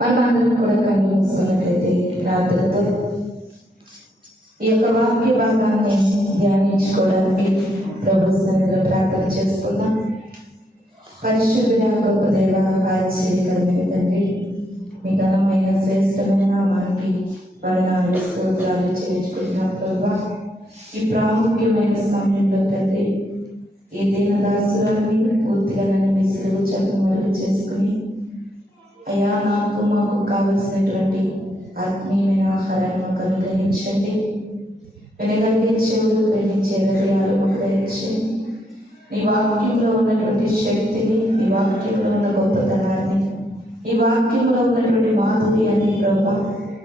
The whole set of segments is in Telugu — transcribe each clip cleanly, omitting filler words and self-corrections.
మనమందరం కూడా కళ్ళు మూసుకున్నట్లయితే ప్రార్థనతో ఈ యొక్క వాక్య భాగాన్ని ధ్యానించుకోవడానికి ప్రభు సన్నిధిలో ప్రార్థన చేసుకుందాం. పరిశుద్ధుడా గొప్ప దేవ, ఆశ్చర్యకరమైన తండ్రి, మీ ఘనమైన శ్రేష్టమైన నామానికి వందనాలు స్తోత్రాలు చెల్లించుకుంటున్నాం ప్రభా. ఈ ప్రాముఖ్యమైన సమయంలో తండ్రి, ఈ దీనదాసురాన్ని పూర్తిగా నన్ను మీ సెలవు చదువు చేసుకుని అయ్యా మాకు కావలసినటువంటి ఆత్మీయమైన ఆహారాన్ని మాకు అనుగ్రహించండి. వెనగండి చెవులు గ్రహించే హృదయాలు మాకు దయచేయండి. నీ వాక్యంలో ఉన్నటువంటి శక్తిని, నీ వాక్యంలో ఉన్న గొప్పతనాన్ని, ఈ వాక్యంలో ఉన్నటువంటి మాధుర్యాన్ని ప్రభా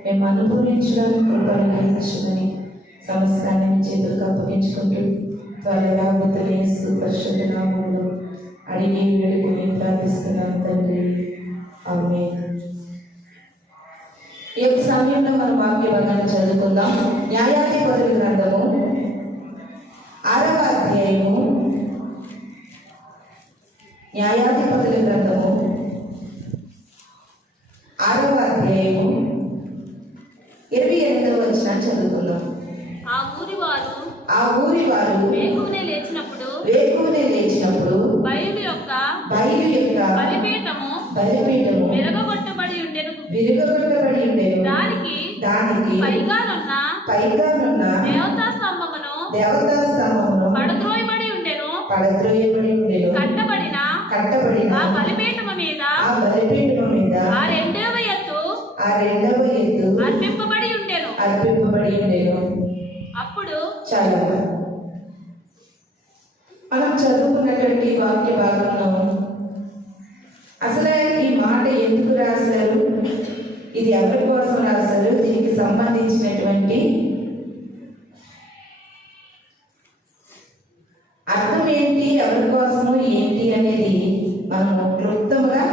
మేము అనుభవించడానికి కృప అనుగ్రహించమని సమస్తాన్ని మీ చేతులకు అప్పగించుకుంటూ త్వరగా యేసు పరిశుద్ధ నామములో అడిగి వేడుకొని ప్రార్థిస్తున్నాం తండ్రి, ఆమేన్. ఈ యొక్క సమయంలో మనం వాక్య భాగాన్ని చదువుకుందాం. న్యాయాధిపతుల గ్రంథము 6వ అధ్యాయము, న్యాయాధిపతుల గ్రంథము 6వ అధ్యాయము 28వ వచనాన్ని చదువుకుందాం. ఆ ఊరి వారు వేకువనే లేచినప్పుడు బయలు యొక్క బలిపీఠము విరగగొట్టబడి ఉండెను. దానికి పైగానున్న దేవతా స్తంభమును పడద్రోయబడి ఉండెను. కట్టబడిన ఆ బలిపీఠము మీద ఆ రెండవ ఎత్తు అర్పింపబడి ఉండెను. అప్పుడు చాలా మనం చదువుకున్నటువంటి వాక్య భాగంలో అసలు ఈ మాట ఎందుకు రాశారు, ఇది ఎవరి కోసం రాశారు, దీనికి సంబంధించినటువంటి అర్థం ఏంటి, ఎవరి కోసము ఏంటి అనేది మనం క్లుప్తంగా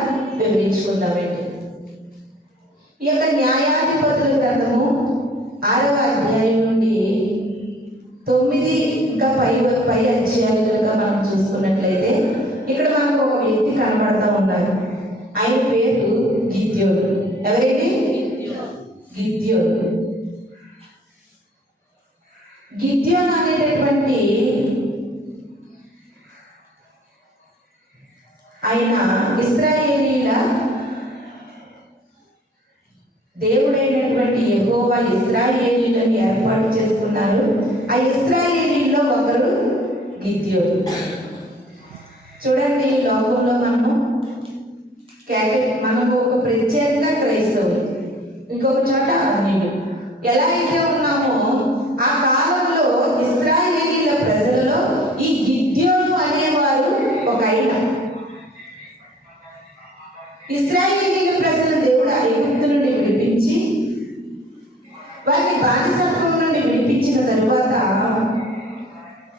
వివరించుకుందామండి. ఈ యొక్క న్యాయాధిపతుల గ్రంథము 6వ అధ్యాయం నుండి 9 ఇంకా పై అధ్యాయాలుగా మనం చూసుకున్నట్లయితే ఇక్కడ మనకు ఒక వ్యక్తి కనబడతా ఉన్నారు. ఆయన పేరు గిద్యోను. ఎవరైతే గిద్యోను అనేటటువంటి ఆయన ఇశ్రాయేలీల దేవుడైనటువంటి యెహోవా ఇశ్రాయేలీలను ఏర్పాటు చేసుకున్నారు. ఆ ఇశ్రాయేలీలో ఒకరు గిద్యోను. చూడండి, ఈ లోకంలో మనము ఒక ప్రత్యేక క్రైస్తవులు, ఇంకొక చోట అన్యులు ఎలా అయితే ఉన్నామో ఆ కాలంలో ఇశ్రాయేలీల ప్రజలలో ఈ గిద్యోను అనేవారు ఒక ఆయన. ఇశ్రాయేలీల ప్రజల దేవుడు ఐగుప్తు నుండి విడిపించి వారిని బానిసత్వం నుండి విడిపించిన తరువాత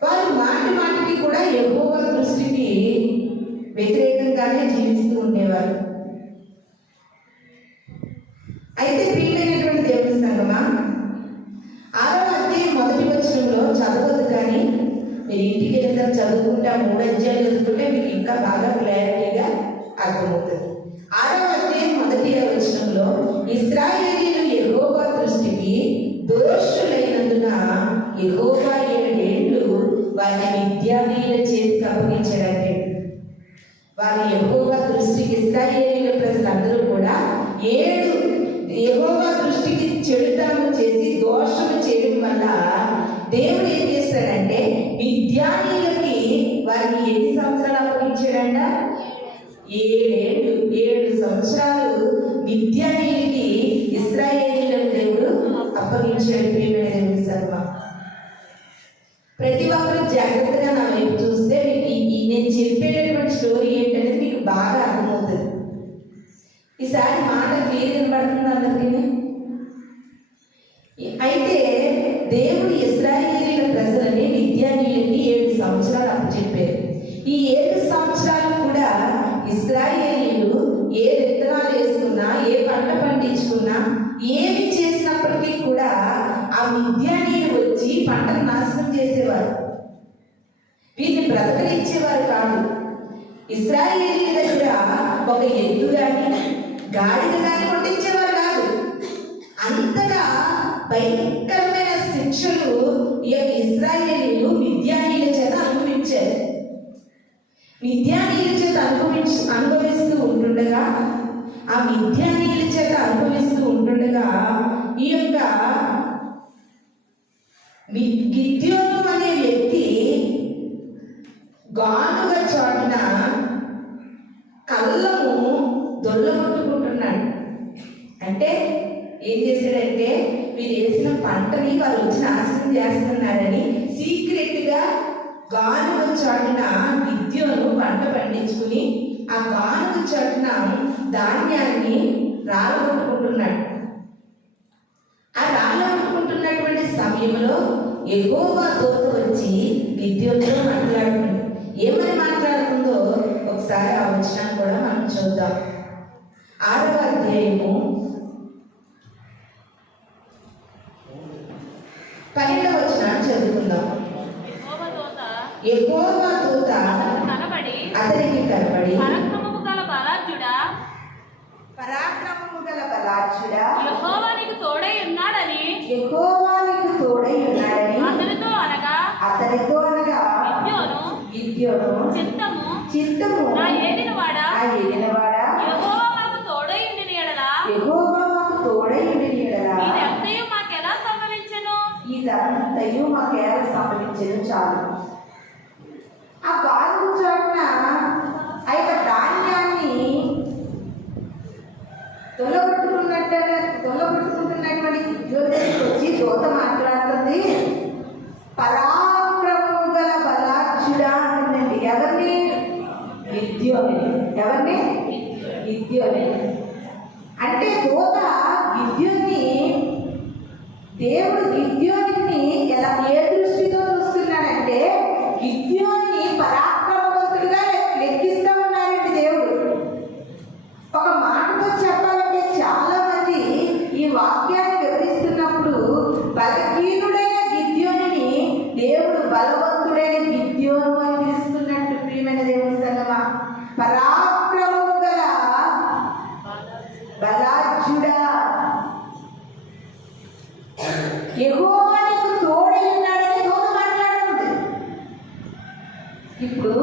వారు మాటికి కూడా యెహోవా దృష్టికి వ్యతిరేకంగానే జీవిస్తూ ఉండేవారు. అయితే ప్రియమైనటువంటి దేవుని సంగమా, 6వ అధ్యాయం 1వ వచనంలో చదవద్దు, కానీ మీరు ఇంటికి వెళ్ళిన చదువుకుంటే 3 అధ్యాయాలు చదువుకుంటే మీకు ఇంకా బాగా క్లారిటీగా అర్థమవుతుంది. 6వ అధ్యాయం 1వ వచనంలో ఇశ్రాయేలీయులు యెహోవా దృష్టికి దోషులైనందున యెహోవా 7 ఏళ్ళు వారిని మిద్యానీయుల చేతికి అప్పగించాడంటే, వారి యెహోవా దృష్టికి ఇశ్రాయేలీయుల ప్రజలందరూ కూడా 7 యెహోవా దృష్టికి చెడుతనం చేసి దోషము చేయడం వల్ల దేవుడు ఏం చేస్తాడంటే మిద్యానీయులకి వారిని ఎన్ని సంవత్సరాలు అప్పగించాడంట? 7 సంవత్సరాలు మిద్యానీయులకి ఇశ్రాయేలీయులకు దేవుడు అప్పగించాడు. ప్రియమైన దేవుని సర్వ, ప్రతి ఒక్కరు జాగ్రత్తగా నా వైపు చూస్తే మీకు నేను చెప్పేటటువంటి స్టోరీ ఏంటనేది మీకు బాగా అర్థమవుతుంది. ఈసారి మాట క్లియర్ వినబడుతుంది అందరికీ. అయితే దేవుడు ఇశ్రాయేలీయుల ప్రజలని మిద్యానీయులకి 7 సంవత్సరాలు అప్పచెప్పారు. ఈ 7 సంవత్సరాలు కూడా ఇశ్రాయేలీయులు ఏ విత్తనాలు వేసుకున్నా, ఏ పంట పండించుకున్నా, ఏమి చేసినప్పటికీ కూడా ఆ మిద్యానీయులు వచ్చి పంటను నాశనం చేసేవారు. వీరిని బ్రతకనిచ్చేవారు కాదు. ఇశ్రాయేలీయుల దగ్గర ఒక ఎద్దు కానీ గాడిద కానీ కొట్టించేవారు కాదు. అంతగా భయంకరమైన శిక్షలు ఈ యొక్క ఇశ్రాయేలీయులు మిద్యానీయుల చేత అనుభవించారు. మిద్యానీయుల చేత అనుభవిస్తూ ఉంటుండగా, ఆ మిద్యానీయుల చేత అనుభవిస్తూ ఉంటుండగా ఈ యొక్క గిద్యోను అనే వ్యక్తి గానుగ చాటున కళ్ళము దొల్లగొట్టుకుంటున్నాడు. అంటే ఏం చేశాడంటే వీరు వేసిన పంటని వారు వచ్చి నాశనం చేస్తున్నారని సీక్రెట్గా గానుగ చాటున గిద్యోను పంట పండించుకుని ఆ గానుగ చాటున ధాన్యాన్ని రాలగొట్టుకుంటున్నాడు. ఆ రాలగొట్టుకుంటున్నటువంటి సమయంలో యెహోవా దూత వచ్చి గిద్యోనుతో మాట్లాడుతుంది. ఏమని మాట్లాడుతుందో ఒకసారి ఆ వచనాన్ని కూడా మనం చూద్దాం. 6వ అధ్యాయము 12వ వచనాన్ని చదువుకుందాం. యెహోవా దూత అతనికి కనబడి పరాక్రమము గల బలాఢ్యుడా యెహోవా నీకు తోడై ఉన్నాడని అతనితో అనగా గిద్యోను చిత్తము నా ఏలినవాడా యెహోవా మనకు తోడై ఉండిన యెడల ఇదంతయు మాకెలా సంభవించెను చాలు. ఆ గానుగ చాటున ఆ యొక్క ధాన్యాన్ని తొలగొట్టుకుంటున్నటువంటి గిద్యోను దగ్గరికి వచ్చి దూత మాట్లాడుతుంది. పరాక్రమము గల బలాఢ్యుడా అంటుందండి. ఎవరిని? గిద్యోని. అంటే దూత గిద్యోని, దేవుడు గిద్యోని ఎలా ఏ దృష్టితో చూస్తున్నాడంటే గిద్యోని పరాక్రమవంతుడిగా లెక్కిస్తూ ఉన్నారండి దేవుడు. ఒక మాటతో చెప్పాలంటే చాలా మంది ఈ వాక్యాన్ని వివరిస్తున్నప్పుడు బలహీనుడైన గిద్యోనిని దేవుడు బలవంతుడైన గిద్యోను అని పిలుస్తున్నట్టు ప్రియమైన దేవుని సంగమా, పరాక్రమము గల బలాఢ్యుడా యెహోవా నీకు తోడై ఉన్నాడని దూత మాట్లాడుతుంది. ఇప్పుడు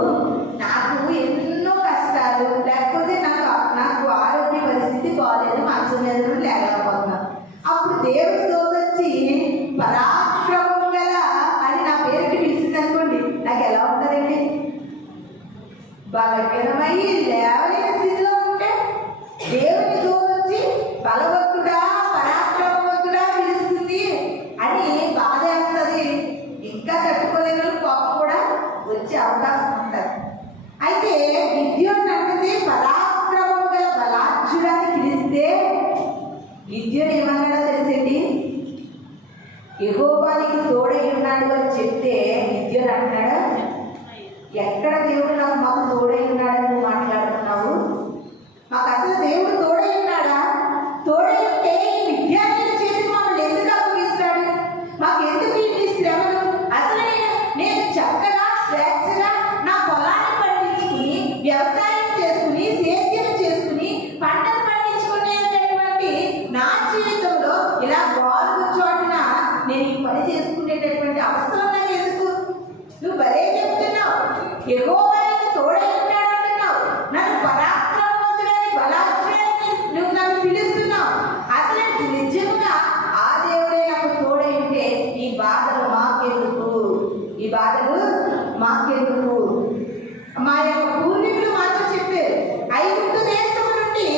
నాకు ఎన్నో కష్టాలు, లేకపోతే నాకు ఆరోగ్య పరిస్థితి బాగాలేదు, మంచం మీద లేకపోతున్నా, అప్పుడు దేవుడి దూత వచ్చి పరాక్రమం గల అని నా పేరుకి పిలిచింది అనుకోండి, నాకు ఎలా ఉంటుందండి? బలహీనమై లేవలేని స్థితిలో ఉంటే దేవుని దూత వచ్చి బలవంతుడా పరాక్రమవంతుడా పిలుస్తుంది అని బాధేస్తుంది. ఇంకా తట్టుకోలేని కోపం కూడా వచ్చే అవకాశం ఉంటుంది. అయితే గిద్యోను అంటే పరాక్రమం గల బలాఢ్యుడాన్ని పిలిస్తే గిద్యోను ఏమన్నాడో తెలుసండి? యెహోవా నీకు తోడై ఉన్నాడు అని చెప్తే గిద్యోను అంటాడా, ఎక్కడ దేవుడు మాకు తోడై ఉన్నాడని నువ్వు మాట్లాడుతున్నావు? మాకు అసలు దేవుడు తోడై ఉన్నాడా? తోడై ఉంటే ఈ విద్యార్థుల చేతికి మమ్మల్ని ఎందుకు అప్పగిస్తాడు? మాకు ఎందుకు ఈ శ్రమలు? అసలు నేను చక్కగా స్వేచ్ఛగా నా పొలాన్ని పండించుకుని వ్యవసాయం చేసుకుని సేద్యం చేసుకుని పంటలు పండించుకునేటటువంటి నా జీవితంలో ఇలా గానుగ చోటున నేను ఈ పని చేసుకునేటటువంటి అవసరం నాకు ఎందుకు? నువ్వు భలే చెప్తున్నావు, యెహోవా నీకు తోడై ఉన్నాడు అంటున్నావు, నన్ను పరాక్రమవంతుడని బలాఢ్యుడని నువ్వు నన్ను పిలుస్తున్నావు. అసలు నిజంగా ఆ దేవుడే నాకు తోడై ఉంటే ఈ బాధలు మాకెందుకు? మా యొక్క పూర్వీకులు మాతో చెప్పారు, ఐగుప్తు దేశం నుండి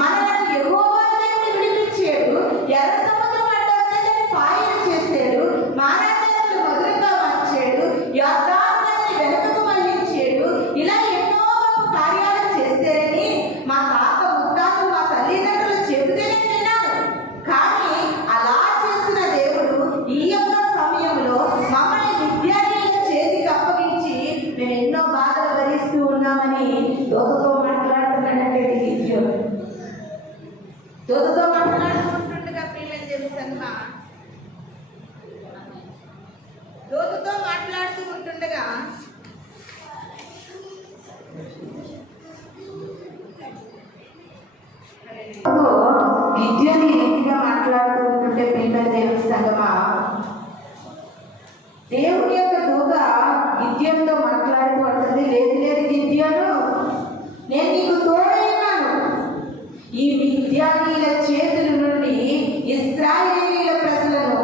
మనల్ని యెహోవా దేవుడు విడిపించాడు, ఎర్ర సముద్రం అడ్డొస్తే దాన్ని పాయలు చేశాడు, మానవులను మధురంగా మార్చాడు, యోర్దానుని వెనుకకు మళ్లించాడు, ఇలా ఎన్నో గొప్ప కార్యాలు చేశారని మా తాత ముత్తాతలు మా తల్లిదండ్రులు చెబితేనే విన్నాను. కానీ అలా చేసిన దేవుడు ఈ యొక్క సమయంలో మమ్మల్ని విద్యార్థుల చేతికి అప్పగించి మేము ఎన్నో బాధలు భరిస్తూ ఉన్నామని దూతతో మాట్లాడుతున్నాడంటే గిద్యోను. దూతతో మాట్లాడుతుండగా ప్రియమైన దేవుని సంగమా, దూతతో మాట్లాడుతూ ఉంటుండగా ప్రియమైన దేవుని సంగమా, దేవుని యొక్క దూత గిద్యోనుతో మాట్లాడుతూ అంటుంది, లేదు లేదు గిద్యోను, నేను నీకు తోడైనాను. ఈ మిద్యానీయుల చేతుల నుండి ఇశ్రాయేలీయుల ప్రజలను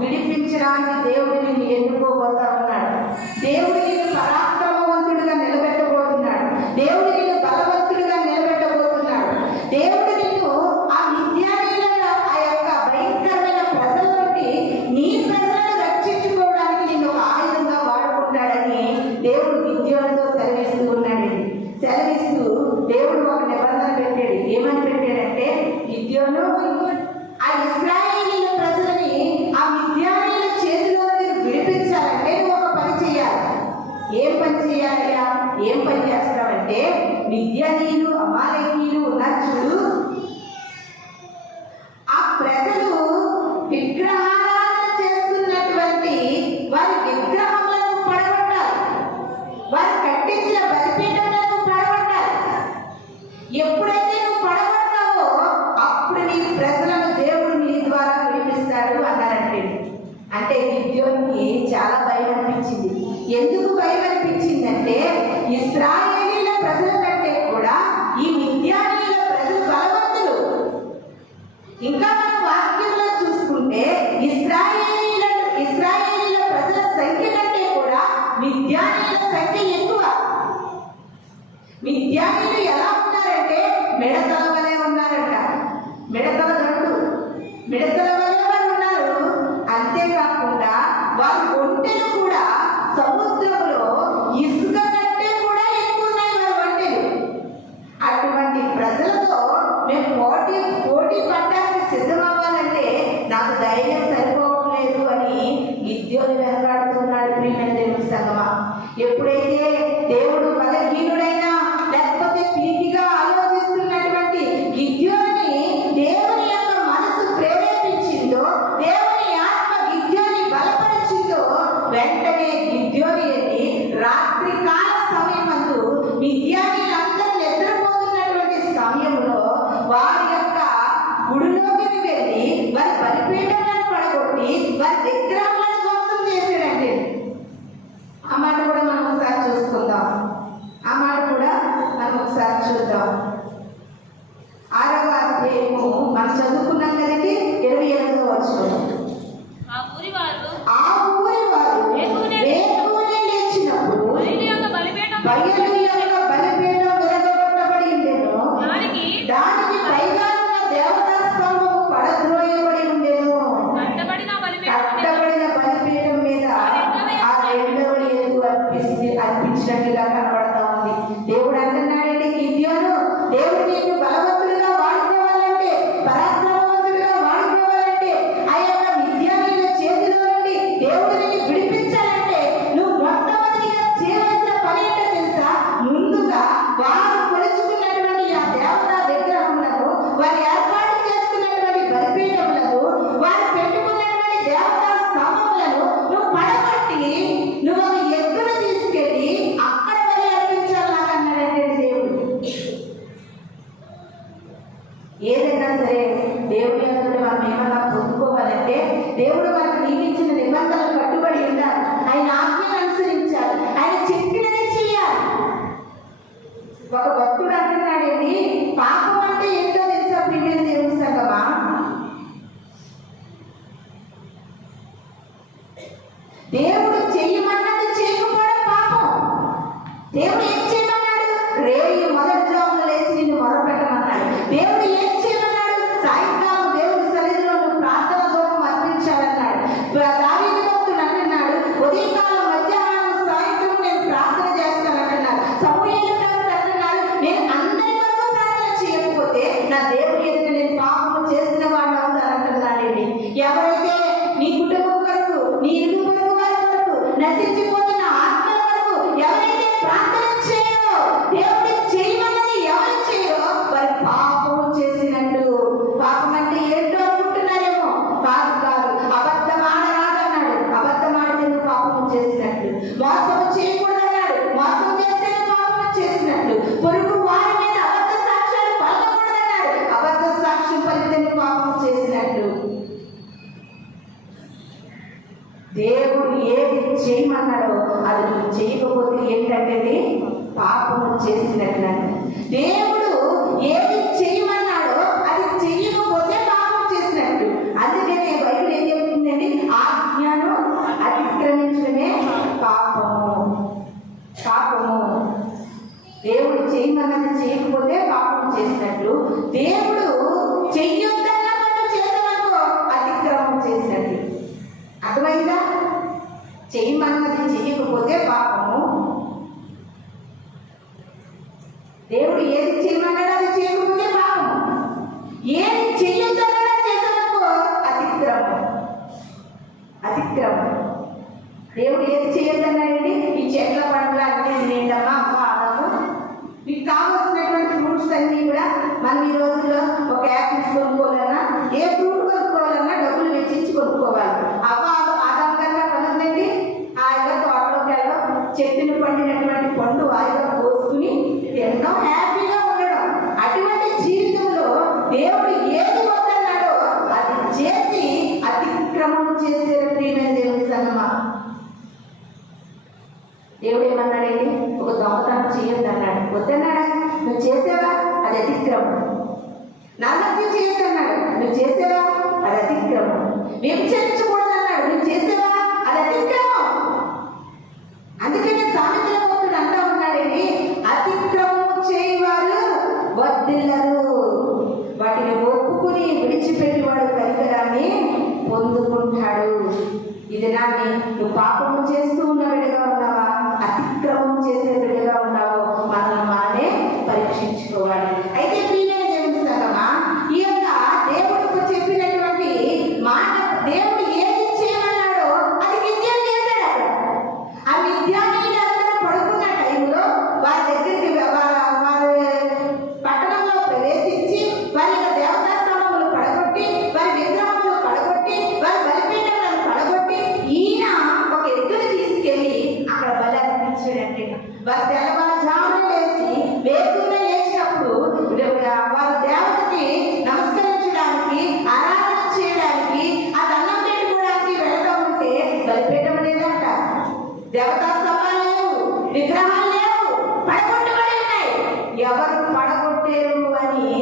విడిపించడానికి దేవుడు నిన్ను ఎన్నుకోబోతా ఉన్నాడు. దేవుడు నిన్ను పరాక్రమవంతుడిగా నిలబెట్టబోతున్నాడు. దేవుడు నిన్ను బలవంతుడిగా నిలబెట్టబోతున్నాడు. దేవుడు నిన్ను ఆ మిద్యానీయుల ఆ యొక్క భయంకరమైన ప్రజల నుండి నీ ప్రజలను రక్షించుకోవడానికి నిన్ను ఆయుధంగా వాడుకుంటాడని దేవుడు గిద్యోనుతో సెలవిస్తూ ఉన్నాడు. సెలవిస్తూ దేవుడు ఒక నిబంధన పెట్టాడు. ఏమని పెట్టాడంటే, గిద్యోను, ఆ ఇశ్రాయేలీయుల ప్రజలని ఆ మిద్యానీయుల చేతిలో విడిపించాలంటే నువ్వు ఒక పని చేయాలి. ఏం పని చేయాలయ్యా? ఏం పని చేస్తావంటే, మిద్యానీయులు అమాలేకీయులు ఉన్నారు చూడు, ఆ ప్రజలు విగ్రహారాధన చేస్తున్నటువంటి వారి విగ్రహములను పడగొట్టాలి. వారు కట్టించిన బలిపీఠములను పడగొట్టాలి. ఎప్పుడైతే నువ్వు పడగొట్టావో అప్పుడు నీ ప్రజలను దేవుడు నీ ద్వారా విడిపిస్తాడు అన్నారంటే. అంటే గిద్యోనుకి చాలా భయం అనిపించింది. ఎందుకు భయం అనిపించిందంటే, ఇశ్రాయేలీయుల ప్రజల కంటే కూడా ఈ మిద్యానీయుల ప్రజలు బలవంతులు. ఇంకా మనం వాక్యంలో చూసుకుంటే ఇశ్రాయేలీయుల ప్రజల సంఖ్య కంటే కూడా మిద్యానీయుల సంఖ్య ఎక్కువ. మిద్యానీయులు ఎలా ఉన్నారంటే మిడతల వలె ఉన్నారంట. మిడతల దండు, మిడతల వలె వారు ఉన్నారు. అంతేకాకుండా వారి ఒంటెలు కూడా సముద్రంలో ఇసుక కంటే కూడా ఎక్కువ ఉన్నాయి వారి ఒంటెలు. అటువంటి ప్రజలతో మేము పోటీ పడడానికి సిద్ధమవ్వాలంటే నాకు ధైర్యం సరిపోవట్లేదు అని గిద్యోను వెనకాడుతున్నాడు. ప్రియమైన దేవుని సంగమా, ఎప్పుడైతే దేవుడు బలహీనుడైనా లేకపోతే పీకిగా ఆలోచిస్తున్నటువంటి గిద్యోనుని దేవుని యొక్క మనసు ప్రేరేపించిందో, దేవుని ఆత్మ గిద్యోని బలపరిచిందో, వెంటనే గిద్యోని వెళ్ళి రాత్రి కాల సమయమందు మిద్యానీయులందరూ నిద్రపోతున్నటువంటి సమయంలో వారి యొక్క గుడిలోకి వెళ్ళి వారి బలిపీఠములను పడగొట్టి వారి విగ్రహాలను ధ్వంసం చేశాడండి. ఆ మాట కూడా మనం ఒకసారి చూసుకుందాం. ఆ మాట కూడా మనం ఒకసారి చూద్దాం. 6వ అధ్యాయము మనం చదువుకున్నాం కదండి, 28వ వచనం. ఆ ఊరి వారు వేకువనే లేచినప్పుడు బయలు యొక్క బలిపీఠం విరగొట్టబడి ఉండెను. దానికి పైగా ఉన్న దేవతా స్తంభము పడద్రోయబడి ఉండెను. కట్టబడిన బలిపీఠం మీద ఆ రెండవది ఎద్దు అర్పించినట్టుగా కనబడతా ఉంది. దేవుడు అంటున్నాడండి, గిద్యోను, దేవుడు నీకు బలవంతుడిగా వాడుకోవాలంటే, పరాక్రమవంతుడిగా వాడుకోవాలంటే, ఆ యొక్క మిద్యానీయుల చేతిలో నుండి దేవుడు నిన్ను విడిపించాలంటే నువ్వు మొట్టమొదటిగా చేయవలసిన పని ఏంటో తెలుసా? ముందుగా వారు కొలుచుకున్నటువంటి ఆ దేవతా విగ్రహములను, వారు ఏర్పాటు చేసుకున్నటువంటి బలిపీఠములను, వారు పెట్టుకున్నటువంటి దేవతా స్తంభములను నువ్వు పడగొట్టి నువ్వు ఒక ఎద్దును తీసుకెళ్ళి అక్కడ బలి అర్పించాలన్నాడంటే దేవుడు. ఏదైనా సరే దేవుడి యొక్క మనం ఏమన్నా పొందుకోవాలంటే దేవుడు మనకు నియమించిన నిబంధనలు కట్టుబడి ఉండాలి. ఆయన ఆజ్ఞను అనుసరించాలి. ఆయన చెప్పినది చేయాలి. ఒక భక్తుడు అంటున్నాడేంటి, పాపం అంటే ఏంటో తెలుసా ప్రియమైన దేవుని సంగమా? దేవుడు చెయ్యమన్నది చేయకపోవడం పాపం. దేవుడు ఏం చేయమన్నాడు? రేయి మొదటి జామున లేచి నిన్ను మొరపెట్టమన్నాడు. దేవుడు ఏం చేయమన్నాడు? సాయంకాలం దేవుడి సన్నిధిలో నువ్వు ప్రార్థన ధూపం అర్పించాలన్నాడు. దావీదు భక్తుడు అంటున్నాడు, ఉదయకాలం, మధ్యాహ్నం, సాయంత్రం నేను ప్రార్థన చేస్తానంటున్నాడు. సమూయేలు అంటున్నాడు, నేను అది నువ్వు చేయకపోతే ఏంటంటే పాపము చేసినట్లు. దేవుడు ఏది చేయమన్నాడో అది చెయ్యకపోతే పాపం చేసినట్టు. అందుకనే బైబిల్ ఏం చెప్తుందండి? ఆజ్ఞను అతిక్రమించడమే పాపము. పాపము. దేవుడు చేయమన్నది చేయకపోతే పాపం చేసినట్లు. దేవుడు చెయ్యొద్దన్న పనులు చేసేవనుకో అతిక్రమం చేసినట్లు. అర్థమైందా? చేయమన్నది చెయ్యకపోతే పాపము. దేవుడు ఏది చేయమన్నాడో అది చేయకపోతే పాపము. ఏది చెయ్యొద్దన్నా చేసేవనుకో అతిక్రమం. అతిక్రమం. దేవుడు ఏది చేయొద్దన్నాడండి? ఈ చెట్ల పండ్ల అన్నీ తినేటమ్మా ఆదాము, మీకు కావాల్సినటువంటి ఫ్రూట్స్ అన్నీ కూడా మనం ఈ రోజుల్లో ఒక యాపిల్స్ కొనుక్కోవాలన్నా ఏ ఫ్రూట్ కొనుక్కోవాలన్నా డబ్బులు వెచ్చించి కొనుక్కోవాలి. ఆదాం కన్నా పనుందండి. హాయిగా తోటలోకి వెళ్ళడం, చెట్టును పండినటువంటి పండు హాయిగా కోసుకుని తినడం, హ్యాపీగా ఉండడం. అటువంటి జీవితంలో దేవుడు ఏది వద్దన్నాడో అది చేసి అతిక్రమం చేసే ప్రియమైన దేవుని సంగమా. దేవుడు ఏమన్నాడండి? ఒక దొంగతనం చేయొద్దు అన్నాడు. వద్దన్నాడా? నువ్వు చేసావా? అది అతిక్రమం. నరహత్య చేయొద్దు అన్నాడు. నువ్వు చేసావా? అది అతిక్రమం. వ్యభిచరించకూడదు అన్నాడు. నువ్వు చేసావా? అది అతిక్రమం. అందుకనే సామెతల భక్తుడు అంటా ఉన్నాడండి, అతిక్రమం చేయవారు వర్ధిల్లరు, వాటిని ఒప్పుకుని విడిచిపెట్టేవాడు కనికరాన్ని పొందుకుంటాడు. ఇది నాన్ని నువ్వు పాపము చేస్తూ ఉన్న బిడ్డగా ఉన్నావా, అతిక్రమం చేసే బిడ్డగా ఉన్నావో మననే పరీక్షించుకోవాలి. అయితే ప్రియమైన దేవుని సంగమా, ఈ యొక్క దేవుడికి చెప్పినటువంటి మాట, దేవుడు ఏది చేయమన్నాడో అది విద్యం చేశాడు. అక్కడ ఆ విద్యార్థులు అందరూ పడుకున్న టైంలో వారి దగ్గరికి వారి పట్టణంలో ప్రవేశించి వారి యొక్క దేవతా స్తంభములు పడగొట్టి, వారి విగ్రహములు పడగొట్టి, వారి బలిపీఠములను పడగొట్టి ఈయన ఒక ఎద్దును తీసుకెళ్ళి అక్కడ బలి అర్పించాడంటే, వారి తెల్లవారుజామున లేచి వేకువనే లేచినప్పుడు వారి దేవతకి నమస్కరించడానికి, ఆరాధన చేయడానికి, ఆ దండం పెట్టుకోవడానికి వెళ్తూ ఉంటే బలిపీఠం లేదంట, దేవతా స్తంభాలు లేవు, విగ్రహాలు లేవు, పడగొట్టబడి ఉన్నాయి. ఎవరు పడగొట్టారు అని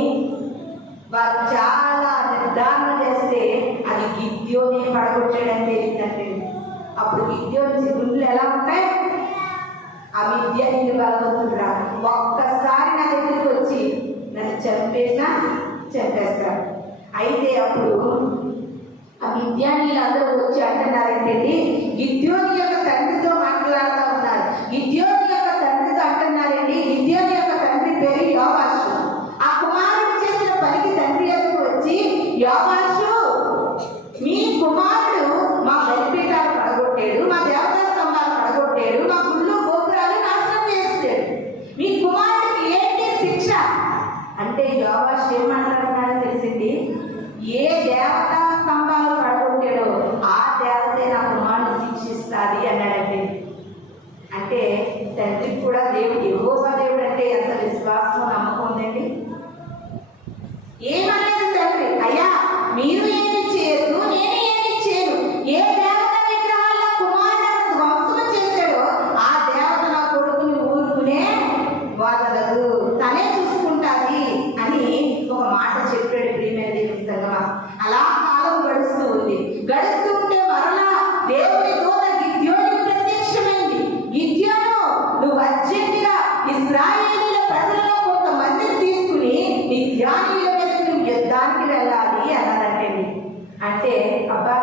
వారు చాలా నిర్ధారణ చేస్తే అది గిద్యోని పడగొట్టాడని తెలియదంటే, అప్పుడు గిద్యోని గుండెలు ఎలా ఉంటాయి? ఆ విద్యార్థులు బలవంతుడురా, ఒక్కసారి నా దగ్గరికి వచ్చి నన్ను చంపేస్తారు. అయితే అప్పుడు ఆ విద్యార్థులు అందరూ వచ్చి అంటున్నారంటే, గిద్యోని యొక్క తండ్రితో మాట్లాడుతూ ఉన్నారు. గిద్యోని యొక్క తండ్రితో అంటున్నారండి, గిద్యోని యొక్క తండ్రి పేరు యోవాషు. ఆ కుమారుడు చేసిన పనికి తండ్రి ఎదురు వచ్చి, యోవాషు, మీ కుమారుడు మా బలిపీఠాలు పడగొట్టాడు, మా దేవతా స్తంభాలు పడగొట్టాడు, మా గుళ్ళు గోపురాలు నాశనం చేస్తాడు, మీ కుమారుడికి ఏంటి శిక్ష అంటే, యోవాషు ఏమంటున్నాడో తెలిసింది, ఏ దేవతా స్తంభాలు పడగొట్టాడో ఆ దేవతే నా కుమారుడు శిక్షిస్తాది అన్నాడంటే. అంటే తండ్రికి కూడా దేవుడు, యెహోవా దేవుడు అంటే ఎంత విశ్వాసం, నమ్మకం ఉందండి. ఏమనేది తండ్రి, అయ్యా మీరు ఏమి చేయరు, నేను ఏమి చేయను, ఏ దేవత విగ్రహాల కుమారుడు ధ్వంసం చేశాడో ఆ దేవత నా కొడుకుని ఊరుకునే వదలదు, తనే చూసుకుంటాది అని ఒక మాట చెప్పాడు. ప్రియమైన దేవుని సంగమా, అలా కాలం గడుస్తూ ఉంది. గడుస్తూ ఉంటే మరలా దేవుని దూత గిద్యోనికి ప్రత్యక్షమైంది. గిద్యోను, నువ్వు అర్జెంటుగా ఇశ్రాయేలీయుల ప్రజలలో కొంతమందిని తీసుకుని మిద్యానీయుల మీదకి నువ్వు యుద్ధానికి వెళ్ళాలి అన్నాడంటే. అంటే అబ్బా,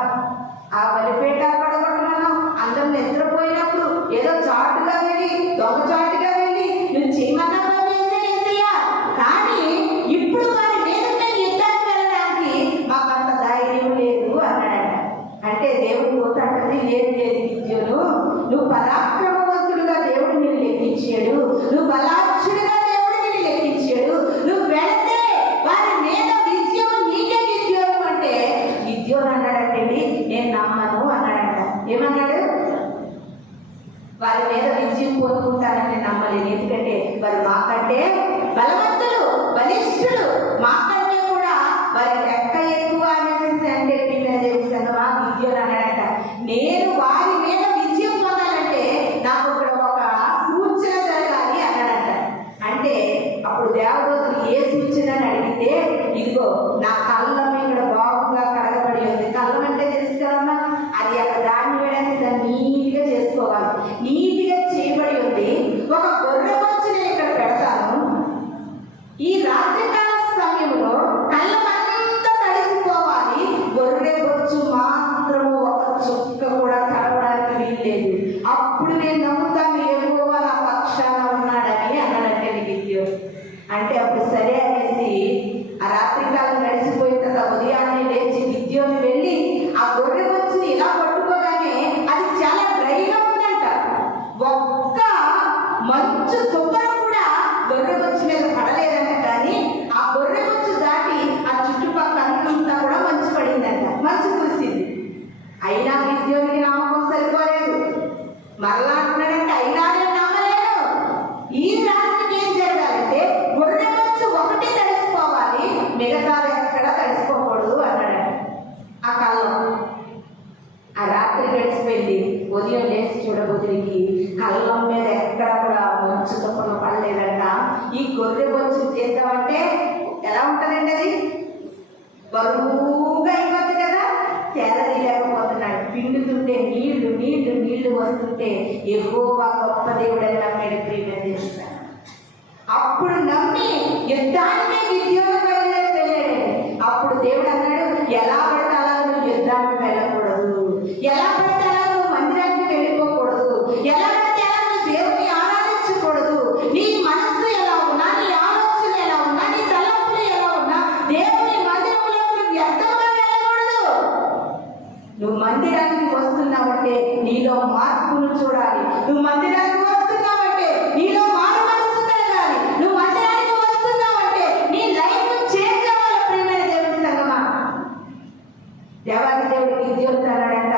ఆ బలిపీఠ పడగొట్టమన్నాం, అందరూ నిద్రపోయినప్పుడు ఏదో చాటుగా వెళ్ళి, దొంగచాటుగా వెళ్ళి నువ్వు చేయమన్నా పని చేసేయ్యా, కానీ ఇప్పుడు వారి మీద యుద్ధానికి వెళ్ళడానికి మాకు అంత ధైర్యం లేదు అన్నాడంట. అంటే దేవుడు పోతాంటది, లేదు లేదు గిద్యోను, నువ్వు పరాక్రమవంతుడుగా దేవుడు నిన్ను లెక్కించాడు, నువ్వు బలాక్షుడిగా దేవుడు నిన్ను లెక్కించాడు, నువ్వు వెళితే వారి మీద విజయం నీకే గిద్యోను అంటే, గిద్యోను అన్నాడంటే నేను నమ్మను అన్నాడంట. ఏమన్నాడు? వారి మీద విజయం పొందుకుంటానని నమ్మలేదు. ఎందుకంటే వారు మాకంటే బలవంతులు, బలిష్ఠులు, మా ఏ సూచన అని అడిగితే, ఇదిగో నా కళ్ళం ఇక్కడ బాగుగా కడగబడి ఉంది. కళ్ళం అంటే తెలుసు కదమ్మా, అది అక్కడ దాన్ని వేయడానికి దాన్ని నీట్గా చేసుకోవాలి. నీట్గా చేయబడి ఉంది. ఒక గొర్రె బొచ్చు నేను ఇక్కడ పెడతాను. ఈ రాత్రికాల సమయంలో కళ్ళమంతా తడిసిపోవాలి. గొర్రె బొచ్చు మాత్రము ఒక చుక్క కూడా కలవడానికి వీల్లేదు. అప్పుడు నేను నమ్ముతాను యెహోవా నా పక్షాన ఉన్నాడని అన్నాడంటే గిద్యోను. అంటే అప్పుడు సరే అనేసి ఆ రాత్రికాలం గడిచిపోయిన తర్వాత ఉదయాన్నే లేచి గిద్యోను వెళ్ళి ఆ గొర్రె బొచ్చుని ఇలా పట్టుకోగానే అది చాలా డ్రైగా ఉందంట. ఒక్క మంచు తుప్పర కూడా గొర్రె బొచ్చు మీద పడలేదంట. కానీ ఆ గొర్రె బొచ్చు దాటి ఆ చుట్టుపక్కల అంతా కూడా మంచు పడిందంట, మంచు కురిసింది. అయినా గిద్యోనికి నమ్మకం సరిపోలేదు. మరలా అంటున్నాడంటే అయినా నేను నమ్మలేను. ఈ రాత్రికి ఏం జరగాలంటే గొర్రె బొచ్చు ఒకటి తడిసిపోవాలి, మిగతా ఎక్కడ తడిసిపోకూడదు అన్నాడు. ఆ కళ్ళం ఆ రాత్రి గడిచిపోయింది. ఉదయం లేచి చూడబోతునికి కళ్ళం మీద ఎక్కడ కూడా మంచు తుప్పలు పడలేదంట. ఈ గొర్రె బొచ్చు చేద్దామంటే ఎలా ఉంటుందండి, అది బరువుగా అయిపోతుంది కదా. తెరలేకపోతున్నాడు. పిండుతుంటే నీళ్లు నీళ్లు నీళ్లు వస్తుంటే యెహోవా గొప్ప దేవుడని నమ్మాడు. ప్రియమైన దేవుడు అప్పుడు నమ్మి యుద్ధానికే గిద్యోను బయలుదేరి వెళ్ళాడు. అప్పుడు దేవుడు అన్నాడు, ఎలా పడితే అలా నువ్వు యుద్ధానికి వెళ్ళకూడదు, ఎలా పడితే అలా నువ్వు మందిరానికి వెళ్ళిపోకూడదు, ఎలా పడితే అలా నువ్వు దేవుని ఆరాధించకూడదు. నీ మనస్సు ఎలా ఉన్నా, నీ ఆలోచన ఎలా ఉన్నా, నీ తలంపులు ఎలా ఉన్నా దేవుని మందిరంలో నువ్వు వ్యర్థంగా వెళ్ళకూడదు. నువ్వు మందిరానికి వస్తున్నావంటే నీలో మార్పును చూడాలి. నువ్వు మందిరానికి వస్తున్నావంటే నీలో మారు మనసు కలగాలి. నువ్వు మందిరానికి వస్తున్నావంటే నీ లైఫ్ చేంజ్ అవ్వాలి. ప్రియమైన దేవుని సంగమా, దేవాది దేవుడు గిద్యోనుతో అన్నాడంట,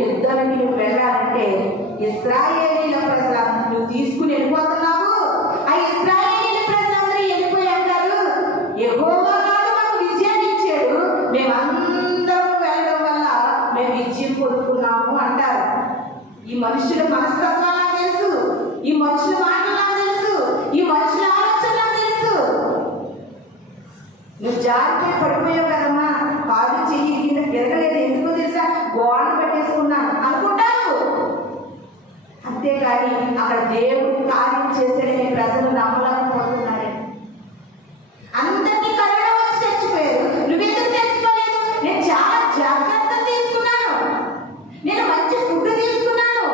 యుద్ధానికి నువ్వు వెళ్ళాలంటే ఇశ్రాయేలీల ప్రజల నువ్వు తీసుకుని వెళ్ళిపోతున్నావు. ఆ ఇశ్రాయేలీల ప్రజలందరూ వెళ్ళిపోయి అంటారు, యెహోవా గారు మాకు విజయాన్ని ఇచ్చాడు, మేమందరం వెళ్ళడం వల్ల మేము విజయం పొందుకున్నాము అంటారు. ఈ మనుషుల మనస్తత్వం నాకు తెలుసు, ఈ మనుషుల మాటలు నాకు తెలుసు, ఈ మనుషుల ఆలోచన నాకు తెలుసు. నువ్వు జారిపోయి పడిపోయావు కదమ్మా, కాలు చెయ్యి కింద తిరగలేదు, ఎందుకో తెలుసా, గోడను పెట్టేసుకున్నాను అనుకుంటాను. అంతేకాని అక్కడ దేవుడు కార్యం చేశాడని ప్రజలు నమ్మలేకపోతున్నారు. అందరినీ కరోనా వచ్చి చచ్చిపోయారు, నువ్వెందుకు చచ్చిపోలేదు? నేను చాలా జాగ్రత్తలు తీసుకున్నాను, నేను మంచి ఫుడ్ తీసుకున్నాను,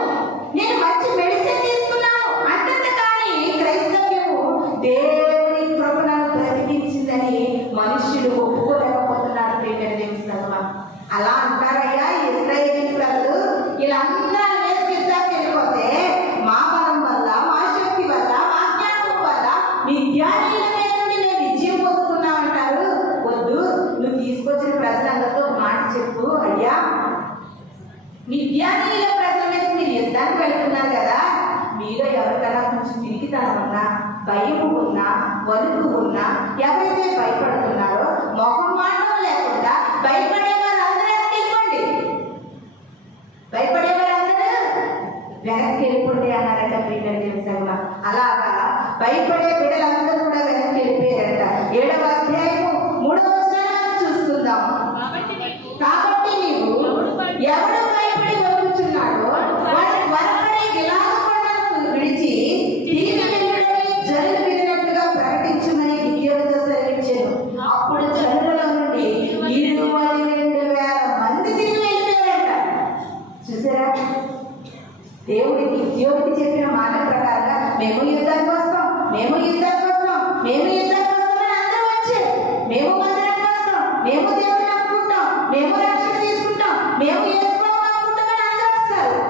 నేను మంచి మెడిసిన్ తీసుకున్నాను అంటుంది. కానీ క్రైస్తవ్యము దేవుని కృపను బ్రతికించిందని మనుషులు ఒప్పుకోలేకపోతున్నారు. ప్రియమైన దేవుని సంగమా, అలా అంటారయ్యా ఇశ్రాయేలీ ప్రజలు. వీళ్ళందరూ మీద యుద్ధానికి వెళ్ళిపోతే మా బలం వల్ల, మా శక్తి వల్ల, మా జ్ఞానం వల్ల విద్యానీయుల మీద నుండి మేము విజయం పొందుకున్నామంటారు. వద్దు, నువ్వు తీసుకొచ్చిన ప్రజలందరితో ఒక మాట చెప్పు, అయ్యా విద్యానీయుల ప్రజల మీద మీరు యుద్ధానికి వెళ్తున్నారు కదా, మీలో ఎవరికైనా కొంచెం తిరిగితనం ఉన్నా, భయం ఉన్నా, వణుకు ఉన్నా, ఎవరైతే భయపడుతున్నారో మొహం మాటం లేకుండా భయపడేవారు అందరూ వెళ్ళిపోండి, భయపడేవారు అందరూ వెనక్కి వెళ్ళిపోండి అన్నారంట. ప్రియమైన దేవుని సంగమా, అలాగా భయపడే బిడ్డలందరూ కూడా వెనక్కి వెళ్ళిపోయారంట. 7వ అధ్యాయము 3వ వచనాన్ని చూసుకుందాం. కాబట్టి నీవు ఎవడు భయపడి వణుకుచున్నాడో వాడు త్వరపడి గిలాదు కొండను విడిచి తిరిగి వెళ్ళుడని జనులు వినినట్లుగా ప్రకటించుమని గిద్యోనుతో సెలవిచ్చెను. అప్పుడు జనులలో నుండి 22,000 మంది తిరిగి వెళ్ళిపోయారంట. చూసారా, దేవుడి గిద్యోనుకి చెప్పిన మాట ప్రకారంగా మేము యుద్ధానికి వస్తాం, మేము యుద్ధానికి వస్తాం, మేము యుద్ధానికి వస్తామని అందరూ వచ్చారు. మేము మందిరానికి వస్తాం, మేము దేవుని నమ్ముకుంటాం, మేము రక్షణ తీసుకుంటాం, మేము చేసుకోవాలనుకుంటామని అందరూ వస్తారు.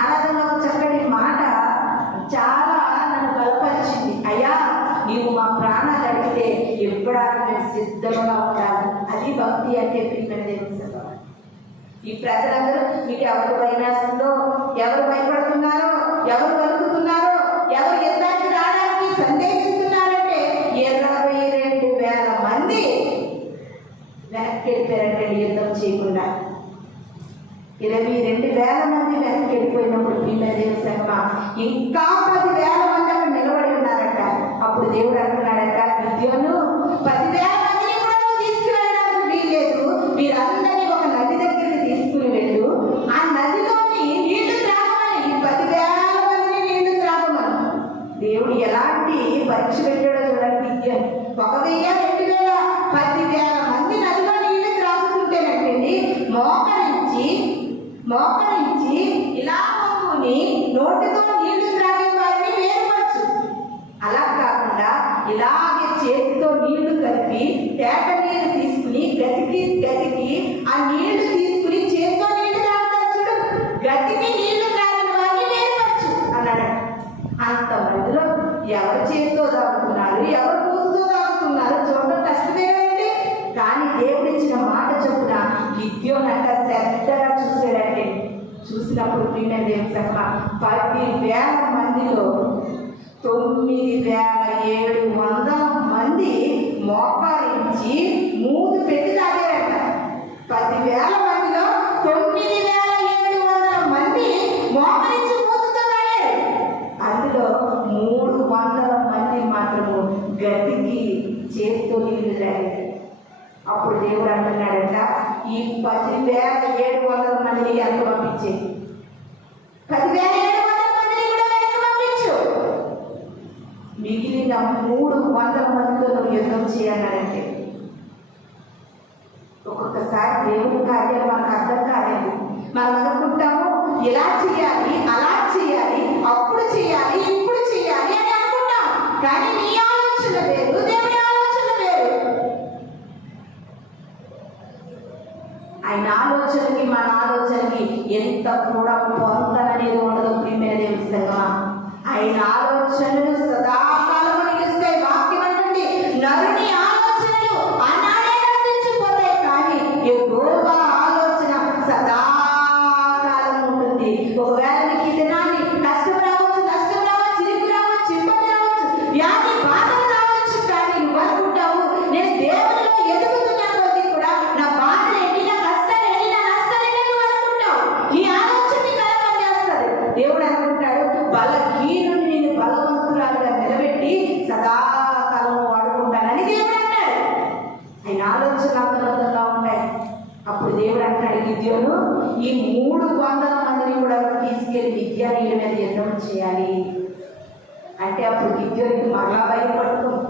ఆరాధనలో ఒక చక్కటి మాట చాలా నన్ను బలపరిచింది. అయ్యా నీవు మా ప్రాణాలు అడిగితే ఇవ్వడానికి మేము సిద్ధంగా ఉండాలి. అది భక్తి అంటే. ప్రియమైన దేవుని సంగమా, ఈ ప్రజలందరూ మీకు ఎవరు భయమేస్తుందో, ఎవరు భయపడుతున్నారో, ఎవరు వణుకుతున్నారో, ఎవరు యుద్ధానికి రావడానికి సందేహిస్తున్నారంటే 22,000 మంది వెనక్కి వెళ్ళిపోయారంటే యుద్ధం చేయకుండా. 22,000 మంది వెనక్కి వెళ్ళిపోయినప్పుడు ప్రియమైన దేవుని సంగమా ఇంకా 10,000 మంది అక్కడ నిలబడి ఉన్నారంట. అప్పుడు దేవుడు అంటున్నాడట, గిద్యోను 10,000 మందిని కూడా నువ్వు తీసుకువెళ్ళడానికి వీల్లేదు, మీరందరినీ ఒక నది దగ్గరికి తీసుకుని వెళ్ళు, ఆ నదిలోని నీళ్లు త్రాగమని, 10,000 మందిని నీళ్లు త్రాగమని. దేవుడు ఎలాంటి పరీక్ష పెట్టాడో చూడండి. గిద్యోను 1,000, 2,000, 10,000 మంది నదిలో నీళ్లు త్రాగుతుంటేనంటండి మోకరించి ఇలా మొక్కుని నోటితో నీళ్లు త్రాగే వారిని వేరుపరచు. అలా కాకుండా ఇలాగే చేతితో నీళ్లు కలిపి తేట నీళ్ళు తీసుకుని గతికి ఆ నీళ్లు తీసుకుని చేతితో నీళ్లు త్రాగుతారు చూడు, గతికి నీళ్లు త్రాగిన వారిని వేరుపరచు అన్నాడు. అంత మందిలో ఎవరి చేతితో తాగుతున్నారు, ఎవరు పూతుతో తాగుతున్నారు చూడడం కష్టమే కదండి. కానీ దేవుడు ఇచ్చిన మాట చొప్పున గిద్యోను అంట శ్రద్ధగా చూసాడంటే, చూసినప్పుడు ప్రియమైన దేవుని సంగమా 10,000 మందిలో 9,700 మంది మోకారించి మూడు పెట్టి తాగారట. 10,000 మందిలో 9,700 మంది మోకరించి మూతుతో తాగారు. అందులో 300 మంది మాత్రము గట్టికి చేతితో నీళ్లు తాగారు. అప్పుడు దేవుడు అంటున్నాడంట, ఈ 10,700 మందిని ఎంత పంపించే, 10,700 మందిని కూడా వెనక పంపించు, మిగిలిన 300 మందితో నువ్వు యుద్ధం చేయాలంటే. ఒక్కొక్కసారి దేవుడి కార్యాలు మనకు అర్థం కాలేదు. మనం అనుకుంటాము ఇలా చేయాలి, అలా చేయాలి, అప్పుడు చేయాలి, ఇప్పుడు చేయాలి అని అనుకుంటాం. కానీ నీ ఆలోచన వేరు, దేవుడి ఆలోచన వేరు. ఆయన ఆలోచనకి మన ఆలోచనకి ఎంత కూడా పొందననేది ఉండదు ప్రియమైన దేవుని సంగమా. ఆయన ఆలోచనలు సదాకాలం నిలుస్తాయి. వాక్యం అంటుంది, నరుని ఆలోచనలు ఆనాడే నశించిపోతాయి, కానీ యెహోవా ఆలోచన సదాకాలం ఉంటుంది. ఒకవేళ నీకు ఈ దినాన్ని కష్టం రావచ్చు, నష్టం రావచ్చు, చిరుకు రావచ్చు, ఇబ్బంది రావచ్చు, వ్యాధి బాధలు రావచ్చు, కానీ నువ్వు అనుకుంటావు నేను దేవునిలో ఎదుగుతున్న కొద్దీ కూడా నా బాధలు ఎన్ని, నా కష్టాలు ఎన్ని, నా నష్టాలు ఎన్ని నువ్వు అనుకుంటావు. ఈ ఆలోచన నీకు ఎలా పనిచేస్తుంది? దేవుడు అనుకుంటాడు, బలహీనుని నేను బలవంతురాలుగా నిలబెట్టి సదాకాలం వాడుకుంటానని దేవుడు అంటాడు. ఆయన ఆలోచనలు అంతరంగా ఉంటాయి. అప్పుడు దేవుడు అంటాడు, గిద్యోను ఈ 300 మందిని కూడా తీసుకెళ్లి మిద్యానీయుల మీద యుద్ధం చేయాలి అంటే, అప్పుడు గిద్యోనుకి మరలా భయపడుతుంది.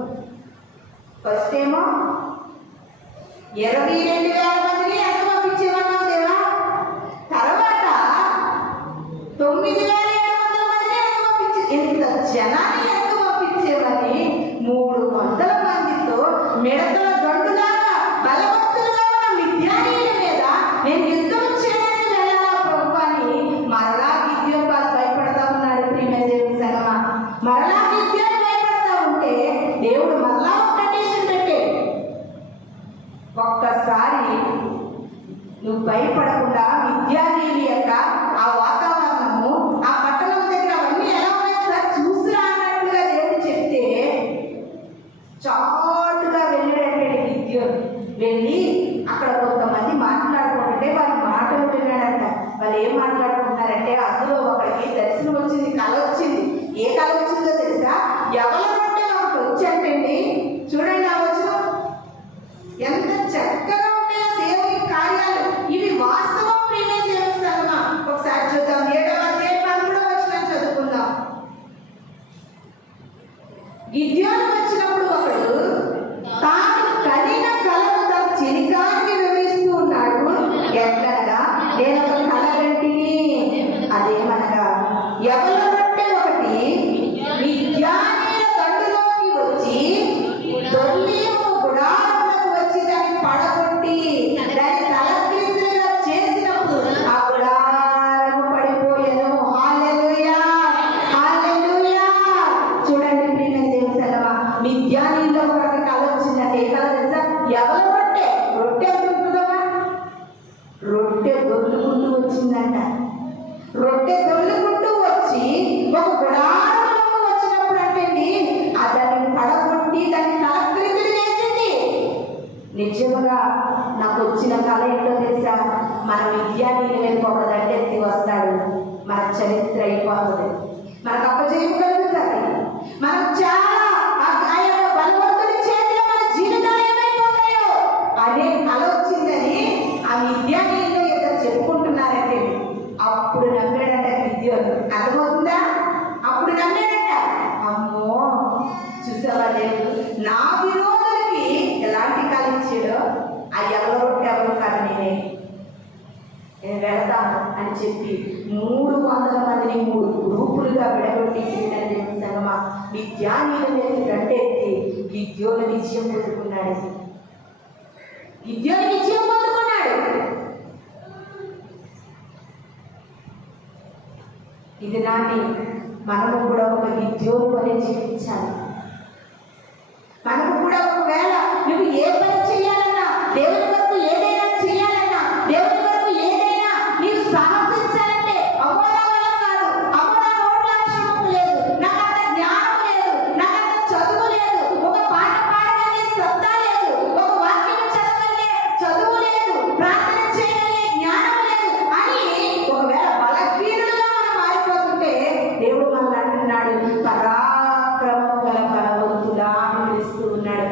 ఫస్ట్ ఏమో 22,000 మందిని ఎంత పంపించేవాళ్ళం దేవా, తర్వాత 9,700 మందిని ఎంత పంపించే, ఇంత జనాన్ని ఎంత పంపించేవని 300 మందితో మిడతల గండులాగా బలవంతులుగా ఉన్న మిద్యానీయుల మీద నేను యుద్ధం చేయడానికి వెళ్ళాలా ప్రభు అని మరలా గిద్యోను భయపడతా ఉన్నాడు. ప్రియమైన దేవుని సంగమా, మరలా గిద్యోను భయపడతా ఉంటే దేవుడు మరలా ఒక కండిషన్ పెట్టాడు. ఒక్కసారి నువ్వు భయపడకుండా మిద్యానీయుల యొక్క ఆ వాతావరణము, ఆ పట్టణం దగ్గర అవన్నీ ఎలా ఉన్నాయో సార్ చూసిరా అన్నట్లుగా దేవుడు చెప్తే చాటుగా వెళ్ళాడంటే గిద్యోను. వెళ్ళి అక్కడ కొంతమంది మాట్లాడుకుంటుంటే వాళ్ళ మాటలు విన్నాడంట. వాళ్ళు ఏం మాట్లాడుకుంటున్నారంటే, అందులో ఒకరికి దర్శనం వచ్చింది, కళ వచ్చింది. ఏ కళ వచ్చిందో తెలుసా? ఎవరు అంటే ఒకటి వచ్చంటండి. చూడండి ఆ వచనం ఎంత చక్కగా ఉంటాయో దేవుని కార్యాలు. ఇవి వాస్తవం ప్రియమైన దేవుని సంగమా. ఒకసారి చూద్దాం, 7వ అధ్యాయం 13వ వచనం చదువుకుందాం. గిద్యోను వచ్చినప్పుడు ఒకడు తాను కనిన కలను తన చిరికానికి వివరిస్తూ ఉన్నాడు. ఎట్లనగా, నేను ఒక కల కంటిని, అదేమనగా ఎవరి బట్టే ఒకటి మిద్యానీయుల దండులోకి వచ్చి దొల్లి ఒక గుడారములకు వచ్చి దాన్ని పడగొట్టి దాన్ని తలక్రిందులుగా చేసినప్పుడు ఆ గుడారము పడిపోయెను. హల్లెలూయా, హల్లెలూయా. చూడండి ప్రియమైన దేవుని సంగమా, మిద్యానీయుల్లో ఒక కళ వచ్చిందంటే ఏ కళ తెలుసా? ఎవరి రొట్టె, రొట్టె ఉంటుందమ్మా, రొట్టె దొల్లుకుంటూ వచ్చిందంట. రొట్టె దొల్లుకుంటూ వచ్చి ఒక గుడారంలోకి వచ్చినప్పుడు అంటే దాన్ని పడగొట్టి దాన్ని తలక్రిందులు వేసింది. నిజంగా నాకు వచ్చిన కళ ఏంటో తెలుసా? మన మిద్యానీయుల మీద ఒక దండెత్తి వస్తాడు, మన చరిత్ర అయిపోతుంది, మనకు అప్పజేయగలుగుతుంది. మనం చాలా ఆ చెప్పి 300 మందిని 3 గ్రూపులుగా విడగొట్టి సంగమా మిద్యానీయుల మీద గంటెత్తి గిద్యోను విజయం పొందుకున్నాడు. గిద్యోను విజయం పొందుకున్నాడు. ఇది నాటి మనము కూడా ఒక గిద్యోను వలె జీవించాలి. మనము కూడా ఒకవేళ నువ్వు ఏ పని చేయాలన్నా, దేవుని కొరకు ఏదైనా చేయాలన్నా, దేవుని కొరకు ఏదైనా నీవు సాహసించాలంటే అమ్మో నా వల్ల కాదు, అమ్మో నా నోట్ల అక్షరం లేదు, నాకు అంత జ్ఞానం లేదు, నాకు అంత చదువు లేదు, ఒక పాట పాడగలిగే శ్రద్ధ లేదు, ఒక వాక్యం చదవగలిగే చదువు లేదు, ప్రార్థన చేయగలిగే జ్ఞానం లేదు అని ఒకవేళ బలహీనులుగా మనం మారిపోతుంటే దేవుడు మనల్ని అంటున్నాడు పరాక్రమం గల బలవంతుడా అని పిలుస్తూ ఉన్నాడు.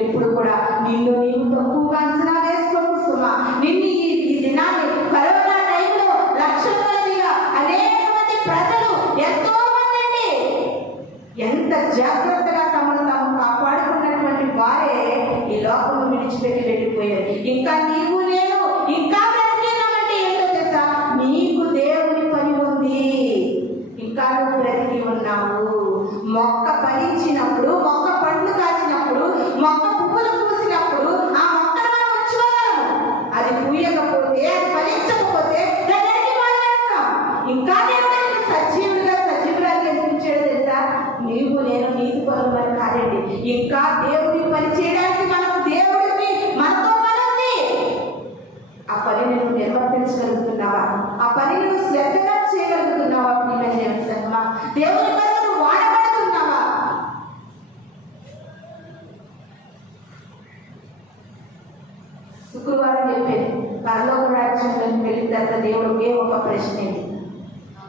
ఎప్పుడు కూడా నిన్ను నీవు తక్కువగా అంచనా వేసుకోకు సుమా. నిన్ను ఈ దినాన్ని కరోనా టైంలో లక్షల మందిగా అనేక మంది ప్రజలు ఎంతో మంది ఎంత జాగ్రత్తగా తమను తాము కాపాడుకున్నటువంటి వారే ఈ లోకము విడిచిపెట్టి వెళ్ళిపోయారు. ఇంకా నీవు నేను ఇంకా బ్రతికినామంటే ఏంటో తెలుసా, నీకు దేవుని పని ఉంది, ఇంకా నువ్వు బ్రతికి ఉన్నావు. మొక్క ఫలించినప్పుడు, మొక్క పండ్లు కాసినప్పుడు, మొక్క పువ్వులు పూసినప్పుడు ఆ మొక్కను మనం ఉంచుకోగలము. అది పూయకపోతే, అది ఫలించకపోతే దానికి మానేస్తాం. ఇంకా దేవుడు సజీవుడిగా సజీవురాలు ఎందుకు తెలుసా, నీవు నేను నీతి పనులు మరి కాదండి. ఇంకా దేవుడి పని చేయడానికి మనం దేవుడిని మనతో పని ఉంది. ఆ పని నువ్వు నిర్వర్తించగలుగుతున్నావా? ఆ పని నువ్వు శ్రద్ధగా చేయగలుగుతున్నావా? దేవుని కొరకు నువ్వు వాడబడుతున్నావా? శుక్రవారం చెప్పేది పరలోక రాజ్యంలోకి వెళ్ళిన తర్వాత దేవుడికే ఒక ప్రశ్న,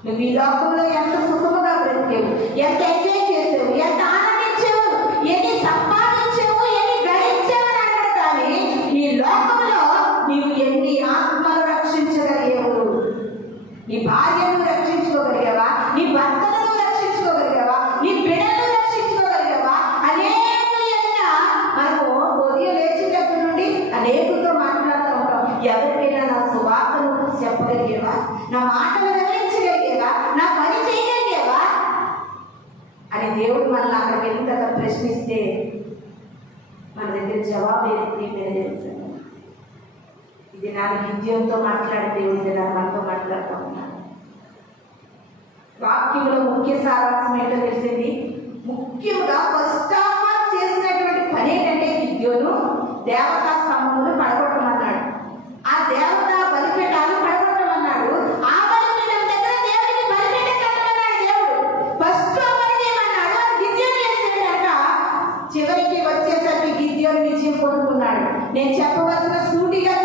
నువ్వు ఈ లోకంలో ఎంత సుఖముగా బ్రతికేవు, ఎంత ఎంజాయ్ చేసావు, ఎంత ఆనందించావు, ఎన్ని సంపాదించావు, ఎన్ని గ్రహించావు అని అన్నాడు. కానీ ఈ లోకంలో నీవు ఎన్ని ఆత్మలు రక్షించగలిగావు? నీ భార్యను రక్షించుకోగలిగావా? నీ భర్తను రక్షించుకోగలిగావా? నీ బిడ్డను రక్షించుకోగలిగావా? అనేకులైనా మనము ఉదయం లేచినప్పటి నుండి అనేకులతో మాట్లాడుతూ ఉంటాం. ఎవరికైనా నా సువార్తను చెప్పగలిగేవా? నా మాటలు వివరించగలిగేవా? నా పని చేయగలిగేవా అని దేవుడు మనల్ని అక్కడికి వెళ్ళిన తర్వాత ప్రశ్నిస్తే మన దగ్గర జవాబు ఏది? ఇది నా విద్యంతో మాట్లాడే దేవుడి మనతో మాట్లాడుతూ ఉన్నాను. వాక్యంలో ముఖ్య సారాంశం ఏంటో తెలిసింది. ముఖ్యంగా ఫస్ట్ ఆఫ్ ఆల్ చేసినటువంటి పని ఏంటంటే గిద్యోను దేవతా స్తంభములు పడగొట్టమన్నాడు. ఆ దేవతా బలిపీఠాలు పడగొట్టమన్నాడు. ఆ బలిపీఠం దగ్గర దేవుడికి బలిపీఠం కట్టమన్నాడు దేవుడు. ఫస్ట్ పని చేయమన్నాడు. అది గిద్యోను చేసేట. చివరికి వచ్చేసరికి గిద్యోను విజయం పొందుకున్నాడు. నేను చెప్పవలసిన సూటిగా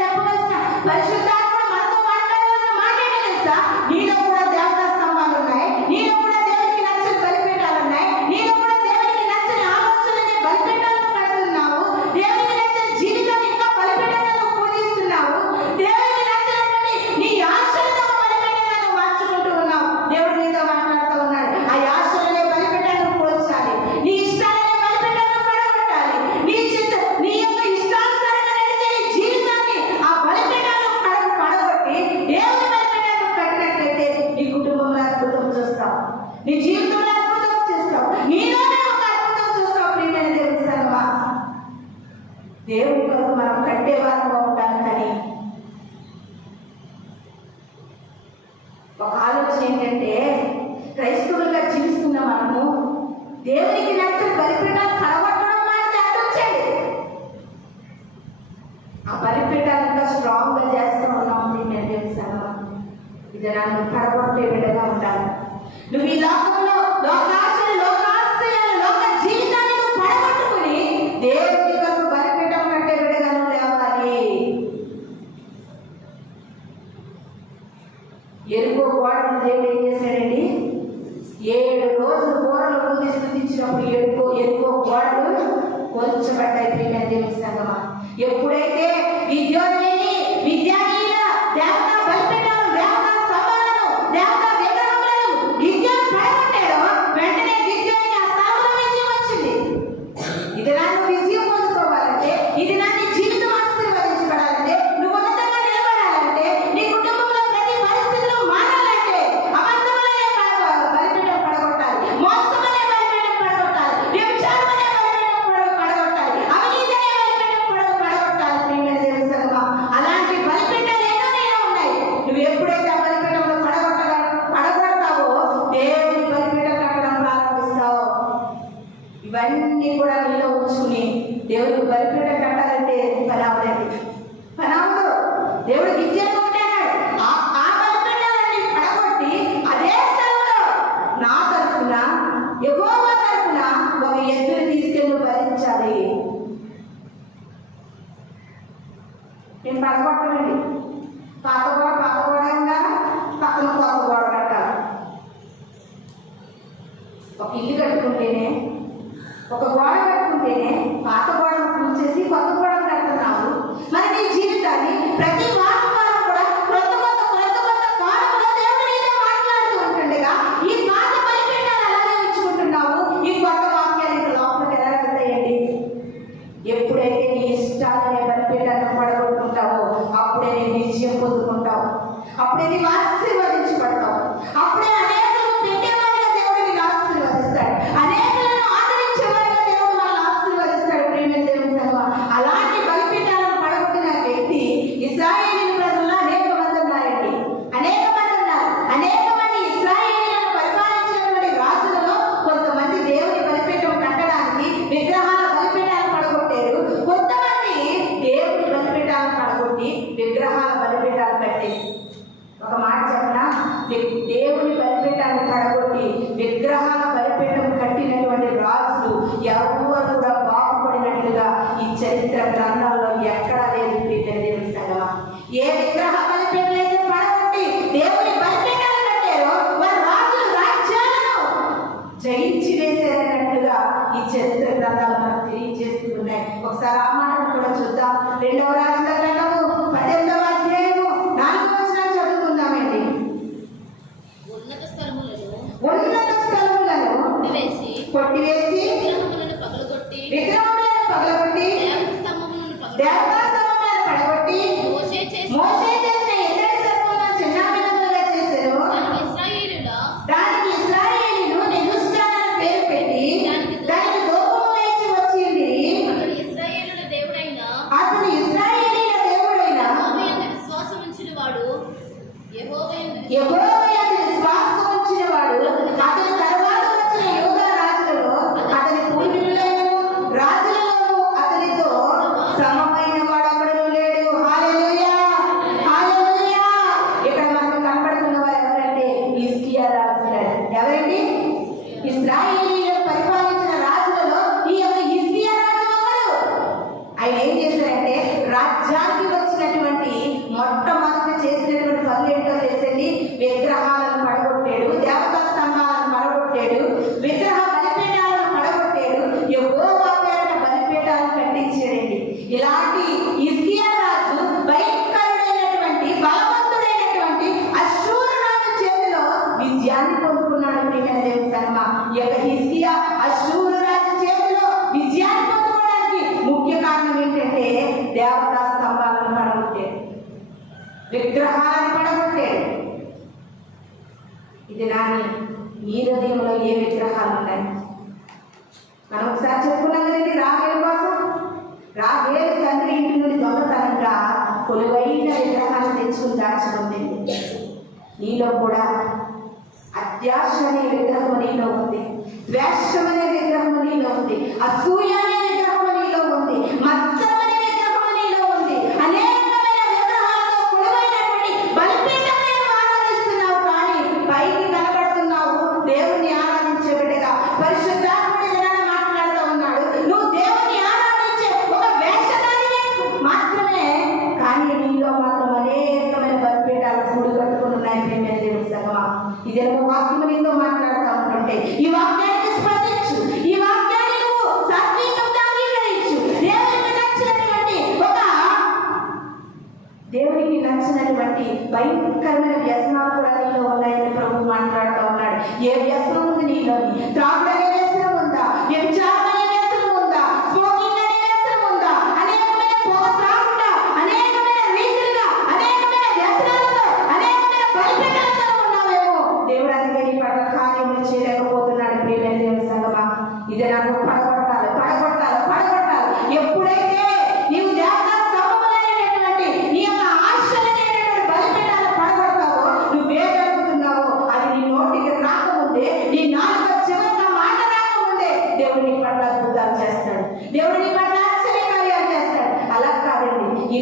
చెప్పవలసిన పరిశుద్ధాత్మ మనతో మాట్లాడవలసిన మాట ఏంటో తెలుసా, నీలో కూడా దేవతా స్తంభాలు ఉన్నాయి, నీలో కూడా దేవుడికి నచ్చని బలిపీఠాలు ఉన్నాయి, నీలో కూడా దేవుడికి నచ్చని ఆలోచనలనే బలిపీఠాలను కడుతున్నావు, దేవుడికి నచ్చని జీవితాన్ని ఇంకా బలిపీఠాలను పూజిస్తున్నావు, దేవుడికి నచ్చినటువంటి నీ ఆశలతో బలిపీఠాలను మార్చుకుంటూ ఉన్నావు. దేవుడు నీతో మాట్లాడుతూ ఉన్నాడు. ఆ ఆశలనే బలిపీఠాలను పోల్చాలి, నీ ఇష్టాలనే బలిపీఠాలను పడగొట్టాలి, నీ యొక్క ఇష్టానుసారంగా నడిచే జీవితాన్ని ఆ బలిపీఠాలను పడగొట్టి దేవుని బలిపీఠాలను కట్టినట్లయితే నీ కుటుంబంలో అద్భుతం చూస్తావు, నీ జీవితంలో అద్భుతం చూస్తావు, నీలోనే ఒక అద్భుతం చూస్తావు. ప్రియమైన దేవుని సంగమా, దేవుని కొరకు మనం కట్టేవారంగా ఉండాలి. కానీ ఒక ఆలోచన ఏంటంటే, క్రైస్తవులుగా జీవిస్తున్న మనము దేవునికి నచ్చని బలిపీఠాలు పడగొట్టడం అనేది అర్థం చేయాలి. ఆ బలిపీఠాలు ఇంకా స్ట్రాంగ్ గా చేస్తూ ఉన్నాం. ఇది నన్ను పడగొట్టే విధంగా ఉండాలి. నువ్వు ఈ లోకంలో లోకాశలు, లోకాశయాలు, లోక జీవితాన్ని నువ్వు పడగొట్టుకుని దేవుని కొరకు బలిపీఠం కట్టే విధంగా నువ్వు లేవాలి. ఎరుకో గోడను దేవుడు ఏం చేశాడండి? 7 రోజులు కూరలు ఊది స్థుతించినప్పుడు ఎరుకో గోడలు కోల్చబడ్డాయి. ప్రియమైన దేవుని సంగమా, ఎప్పుడైతే విద్యానీయుల దేవతా బలిపీఠాలు, దేవతా స్తంభాలను, దేవతా విగ్రహములను గిద్యోను పడగొట్టాడో వెంటనే గిద్యోనుకి ఆ స్థలంలో విజయం వచ్చింది. ఇది నన్ను విజయం పొందుకోవాలంటే, ఇది నన్ను జీవితం ఆశీర్వదించబడాలంటే, నువ్వు ఉన్నతంగా నిలబడాలంటే, నీ కుటుంబం దేవుడికి బలిపీఠం కట్టాలంటే పని అవదండి, పని అవదు. దేవుడు గిజ్జలు కొట్టాడు, ఆ బలిపీఠాలన్నీ పడగొట్టి అదే స్థలంలో నా తరఫున యెహోవా తరఫున ఒక ఎద్దుని తీసుకెళ్ళి భరించాలి. నేను పడగొట్టనండి, పాత గోడ ఉండాలి, పక్కన కొత్త గోడ కట్టాలి. ఒక ఇల్లు కట్టుకుంటేనే, ఒక గోడ కట్టుకుంటేనే పాత గోడను కూల్చేసి కొత్త గోడ కడుతున్నాము. మరి నీ జీవితాన్ని ప్రతి వారం కూడా కొత్త కాలంలో దేవుడు నీతో మాట్లాడుతూ ఉంటుండగా ఈ పాత బలిపీఠాలు అలాగే ఉంచుకుంటున్నావు. ఈ కొత్త వాక్యాలు ఇంకా లోపలికి ఎలా వెళ్తాయండి? ఎప్పుడైతే నీ ఇష్టాలనే బలిపీఠాలను పడగొట్టుకుంటావో అప్పుడే నీ విజయం పొందుకుంటావు, అప్పుడే నీవు ఆశీర్వదించబడతావు, అప్పుడే అనేకులకు పెట్టేవారిగా దేవుడు నీకు ఆశీర్వదిస్తాడు, అనేకులను ఆదరించేవారిగా దేవుడు మనల్ని ఆశీర్వదిస్తాడు. ప్రియమైన దేవుని సంగమా, అలాంటి బలిపీఠాలను పడగొట్టిన వ్యక్తి ఇశ్రాయేలు ప్రజల్లో అనేక మంది ఉన్నారండి, అనేక మంది ఉన్నారు. అనేక మంది ఇశ్రాయేలీలను పరిపాలించినటువంటి రాజులలో కొంతమంది దేవుని బలిపీఠం కట్టడానికి విగ్రహాల బలిపీఠాలు పడగొట్టారు, కొంతమంది దేవుని బలిపీఠాలను పడగొట్టి విగ్రహాల బలిపీఠాలు కట్టారు. ఒక మాట చెప్పనా, దేవుని బలిపీఠాన్ని పడగొట్టి విగ్రహాల బలిపీఠం కట్టినటువంటి రాజులు ఎవరు కూడా బాగుపడినట్లుగా ఈ చరిత్ర గ్రంథాల్లో ఎక్కడా లేదు. దేవుని సంగమా, ఏ విగ్రహ బలిపీఠాలు అయితే పడగొట్టి దేవుని బలిపీఠాలు కట్టారో వారి రాజులు రాజ్యాలను జయించి వేసేటట్టుగా ఈ చరిత్ర గ్రంథాలు మనకు తెలియజేస్తూ ఉన్నాయి. ఒకసారి ఆ మాటను కూడా చూద్దాం. 2వ రాజుల గ్రంథము 18వ అధ్యాయము 4వ వచనం చదువుకుందామండి. ఉన్నత స్థలములను కొట్టివేసి విగ్రహములను పగలగొట్టి దేవతా స్తంభములను పడగొట్టి మోషే చేసిన ఎత్తడి సర్పములను చిన్నాభిన్నములుగా చేశారు. దానికి ఇశ్రాయేలీయులు నెహుష్టాన్ అని పేరు పెట్టి దానికి కోపము లేచి వచ్చింది. అతడు ఇశ్రాయేలీయుల దేవుడైన యెహోవా యందు విశ్వాసం ఉంచినవాడు అతని తరువాత వచ్చిన యూదా రాజులలో అతని పూర్వీకులైనను రాజులలో అతనితో సమమైన వాడెవడూ లేడు. హల్లెలూయా, హల్లెలూయా. ఇక్కడ మనకు కనబడుతున్న వారు ఎవరంటే హిజ్కియా రాజు గారు. ఎవరండి? ఇశ్రాయేలీయులు పరిపాలించిన రాజులలో ఈ యొక్క హిజ్కియా రాజు ఎవరు? ఆయన ఏం చేశారంటే రాజ్యానికి వచ్చినటువంటి మొట్టమొదట చేసినటువంటి పనులు ఏంటో తెలిసింది. విగ్రహాలను పడగొట్టాడు, దేవతా స్తంభాలను పడగొట్టాడు, విగ్రహ బలిపీఠాలను పడగొట్టాడు, యెహోవా పేరిట బలిపీఠాలను కట్టించాడండి. ఇలాంటి హిజ్కియా రాజు భయంకరుడైనటువంటి బలవంతుడైనటువంటి అష్షూరు రాజు చేతిలో విజయాన్ని పొందుకున్నాడు. ప్రియమైన దేవుని సంగమా, ఈ యొక్క హిజ్కియా అష్షూరు రాజు చేతిలో విజయాన్ని పొందుకోవడానికి ముఖ్య కారణం ఏంటంటే దేవతా స్తంభాలను పడగొట్టాడు, విగ్రహాలను పడగొట్టాడు. ఇది నాని ఈ హృదయంలో ఏ విగ్రహాలు ఉన్నాయి? మనం ఒకసారి చెప్పుకున్నాం కదండి, రాహేలు కోసం. రాహేలు తండ్రి ఇంటి నుండి దొంగతనంగా కొలువైన విగ్రహాలను తెచ్చుకుని దాచుకుంది. నీలో కూడా అత్యాశ అనే విగ్రహం నీలో ఉంది, ద్వేషం అనే విగ్రహం నీలో ఉంది, అసూయ అనే విగ్రహం నీలో ఉంది, మత్సరం అనే విగ్రహం నీలో ఉంది. అనేకమైన విగ్రహాలతో కొలువైనటువంటి బలిపీఠాన్ని ఆరాధిస్తున్నావు, కానీ పైకి కనబడుతున్నావు దేవుణ్ణి ఆరాధించే బిడ్డగా. పరిశుద్ధాత్ముడు ఏదైనా మాట్లాడుతూ ఉన్నాడు, నువ్వు దేవుణ్ణి ఆరాధించే ఒక వేషధారివే మాత్రమే, కానీ నీలో మాత్రం అనేకమైన బలిపీఠాలు కూడి కట్టుకుని ఉన్నాయి. ప్రియమైన దేవుని సంగమా, ఇదే వాక్యం నీతో మాట్లాడుతూ ఉంటుంటే ఈ వాక్యాన్ని స్పందించు, ఈ వాక్యాన్ని నువ్వు సాత్వికంగా అంగీకరించు. దేవునికి నచ్చినటువంటి భయంకరమైన వ్యసనాలు కూడా నీలో ఉన్నాయని ప్రభు మాట్లాడుతూ ఉన్నాడు. ఏ వ్యసనం ఉంది నీలోని? త్రాగుడనే వ్యసనం ఉందా? వ్యభిచారం అనే వ్యసనం ఉందా? స్మోకింగ్ అనే వ్యసనం ఉందా? అనేకమైన పొగ త్రాగుట, అనేకమైన రీతిగా, అనేకమైన వ్యసనాలతో, అనేకమైన బలిపీఠాలతో ఉన్నావేమో. దేవుడు అందుకే నీ పట్ల కార్యములు చేయలేకపోతున్నాడు. ప్రియమైన దేవుని సంగమా, ఇది నాకు పడగొట్టాలి, పడగొట్టాలి, పడగొట్టాలి. ఎప్పుడైతే నీవు దేవతా స్తంభములైనటువంటి నీ యొక్క ఆశలైనటువంటి బలిపీఠాలు పడగొడతావో, నువ్వే జరుగుతున్నావో అది నీ నోటికి రాకముందే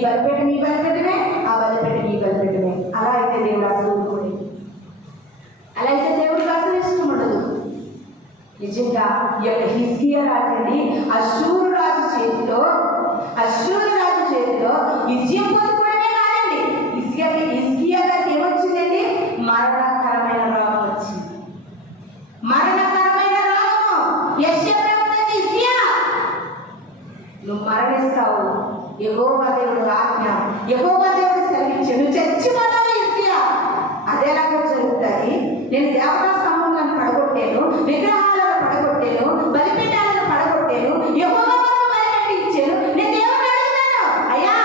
బలిపెట్టమే, ఆ బలిపెట్టి నీ బలిపెట్టమే. అలా అయితే దేవుడు అసలు ఊరుకోడు. అలా అయితే దేవుడికి అసలు ఇష్టం ఉండదు. నిజంగా ఈ యొక్క హిజ్కియా రాజండి అష్షూరు రాజు చేతిలో విజయం పొందుకోవడమే కాదండి, హిజ్కియా గారికి ఏమొచ్చిందండి? మరణకరమైన రోగం వచ్చింది. మరణకరమైన రోగము. యెషయా ప్రభువుకి హిజ్కియా నువ్వు మరణిస్తావు, యెహోవా దేవుడు ఆజ్ఞ, యెహోవా దేవుడు సెలవిచ్చాడు, నువ్వు చచ్చిపోతావు హిజ్కియా. అదేలాగా జరుగుతుంది. నేను దేవతా స్తంభాలను పడగొట్టాను, విగ్రహాలను పడగొట్టాను, బలిపీఠాలను పడగొట్టాను, యెహోవా బలిపెట్టి ఇచ్చాను. నేను దేవుడిని అడుగుతాను, అయ్యా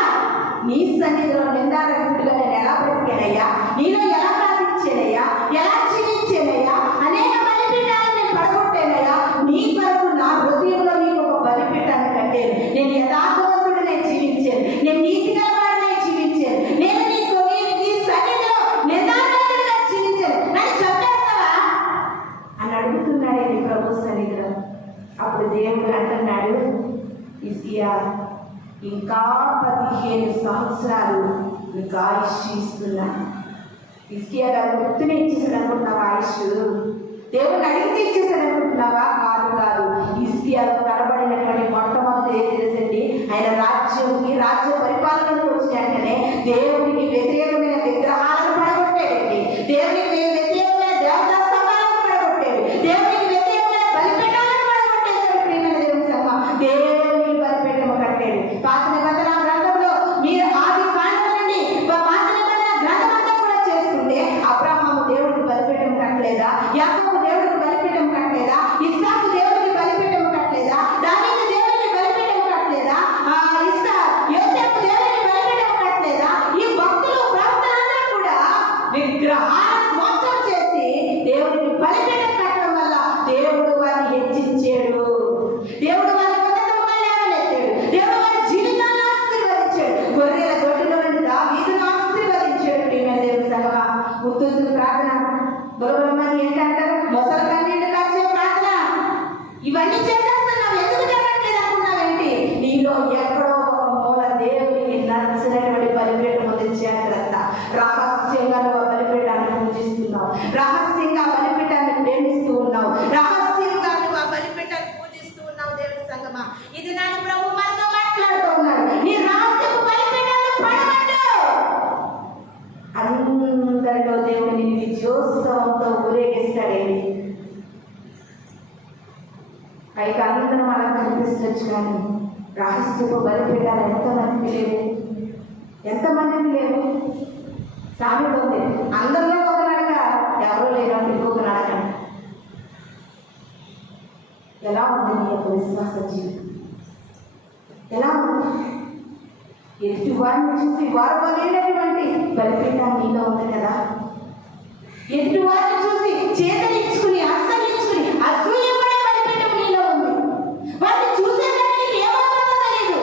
నీ సన్నిధిలో నిందారహితుడిగా నేను ఎలా బ్రతికానయ్యా, నీలో ఎలా ప్రార్థించానయ్యా, ఎలా జీవించానయ్యా, అనేక బలిపీఠాలను నేను పడగొట్టానయ్యా, నీ కొరకు నా హృదయంలో నీకు ఒక బలిపీఠాన్ని కట్టాను. నేను యథార్థవంతుడినే జీవించాను, నేను నీతి గలవాడినే జీవించాను, నేను నీకు నీ సన్నిధిలో నిందారహితుడిగా జీవించాను, నన్ను చంపేస్తావా అని అడుగుతున్నాడండి ప్రభు సన్నిధిలో. అప్పుడు దేవుడు అంటున్నాడు, హిజ్కియా ఇంకా 15 సంవత్సరాలు నీకు ఆయుష్ ఇస్తున్నాను. హిజ్కియా గారు గుర్తునే ఇచ్చేసాడు అనుకుంటున్నావా? ఆయుష్ దేవుడిని అడిగితే ఇచ్చేసాడు అనుకుంటున్నావా? కాదు. హిజ్కియాలో కనబడినటువంటి మొట్టమొదటి ఏం తెలుసండి? ఆయన రాజ్య పరిపాలనకు వచ్చిన వెంటనే దేవుడికి వ్యతిరేకమైన విగ్రహాలను పడగొట్టాడండి, దేవునికి వ్యతిరేకమైన దేవతా స్తంభాలను పడగొట్టాడు, దేవునికి వ్యతిరేకమైన బలిపీఠాలను పడగొట్టేశాడు. ప్రియమైన దేవుని సంఘం, దేవునికి బలిపీఠం కట్టాడు. పాత నిబంధన గ్రంథంలో మీరు ఆది కాండం నుండి పాత నిబంధన గ్రంథమంతా కూడా చేసుకుంటే అబ్రహాము దేవుడికి బలిపీఠం కట్టలేదా? యాకోబు దేవుడికి బలిపీఠం కట్టలేదా? ఇస్సాకు దేవుడికి బలిపీఠం కట్టలేదా? దావీదు దేవుడికి బలిపీఠం కట్టలేదా? యోసేపు దేవుడికి బలిపీఠం కట్టలేదా? ఈ భక్తులు ప్రవక్తలందరూ కూడా విగ్రహాలను మోసం చేసి దేవుడికి బలిపీఠం కట్టడం వల్ల దేవుడు వారిని హెచ్చించాడు, దేవుడు వారిని ఉన్నతముగా లేవనెత్తాడు, దేవుడు వారి జీవితాన్ని ఆశీర్వదించాడు, గొర్రెల దొడ్డిలో నుండి దావీదును ఆశీర్వదించాడు. ప్రియమైన దేవుని సంగమా, ఉత్తుత్తు ప్రార్థన, బలబలమని ఏంటంటారు? మొసల కన్నీళ్లు కాచే ప్రార్థన, ఇవన్నీ చేసేస్తున్నావు, ఎందుకు జరగట్లేదు అనుకున్నావేంటి? నీలో ఎక్కడో ఒక మూల దేవునికి నచ్చినటువంటి బలిపీఠం ఉంది. జాగ్రత్త. రహస్యంగా నువ్వు బలిపీఠాన్ని పూజిస్తున్నావు, రహస్యంగా బలిపీఠాన్ని ప్రేమిస్తూ ఉన్నావు, రహస్యంగా నువ్వు ఆ బలిపీఠాన్ని పూజిస్తూ ఉన్నావు. దేవుని సంగమా, ఇది నాన్న ప్రభు మనతో మాట్లాడుతూ ఉన్నాడు. నీ రహస్యపు బలిపీఠాన్ని పడగొట్టు. అందరిలో దేవుడు నిన్ను విజయోత్సవంతో ఊరేగిస్తాడేంటి? పైకి అందరం అలా కనిపిస్తచ్చు, కానీ రహస్యపు బలిపీఠాలు ఎంతమందికి లేవు? సామెత ఉంది, అందరిలో ఒక నడక, ఎవరో లేనప్పుడు ఇంకొక నడక. ఎలా ఉంది నీ యొక్క విశ్వాస జీవితం? ఎలా ఉంది? ఎదుటి వారిని చూసి వారు అనేటువంటి బలిపీఠాన్ని నీలో ఉంది కదా. ఎదుటి వారిని చూసి చేతలించుకుని అస్సలించుకుని అసూయపడే బలిపీఠం నీలో ఉంది. వారిని చూసేదానికి ఏమవుతుందో తెలియదు,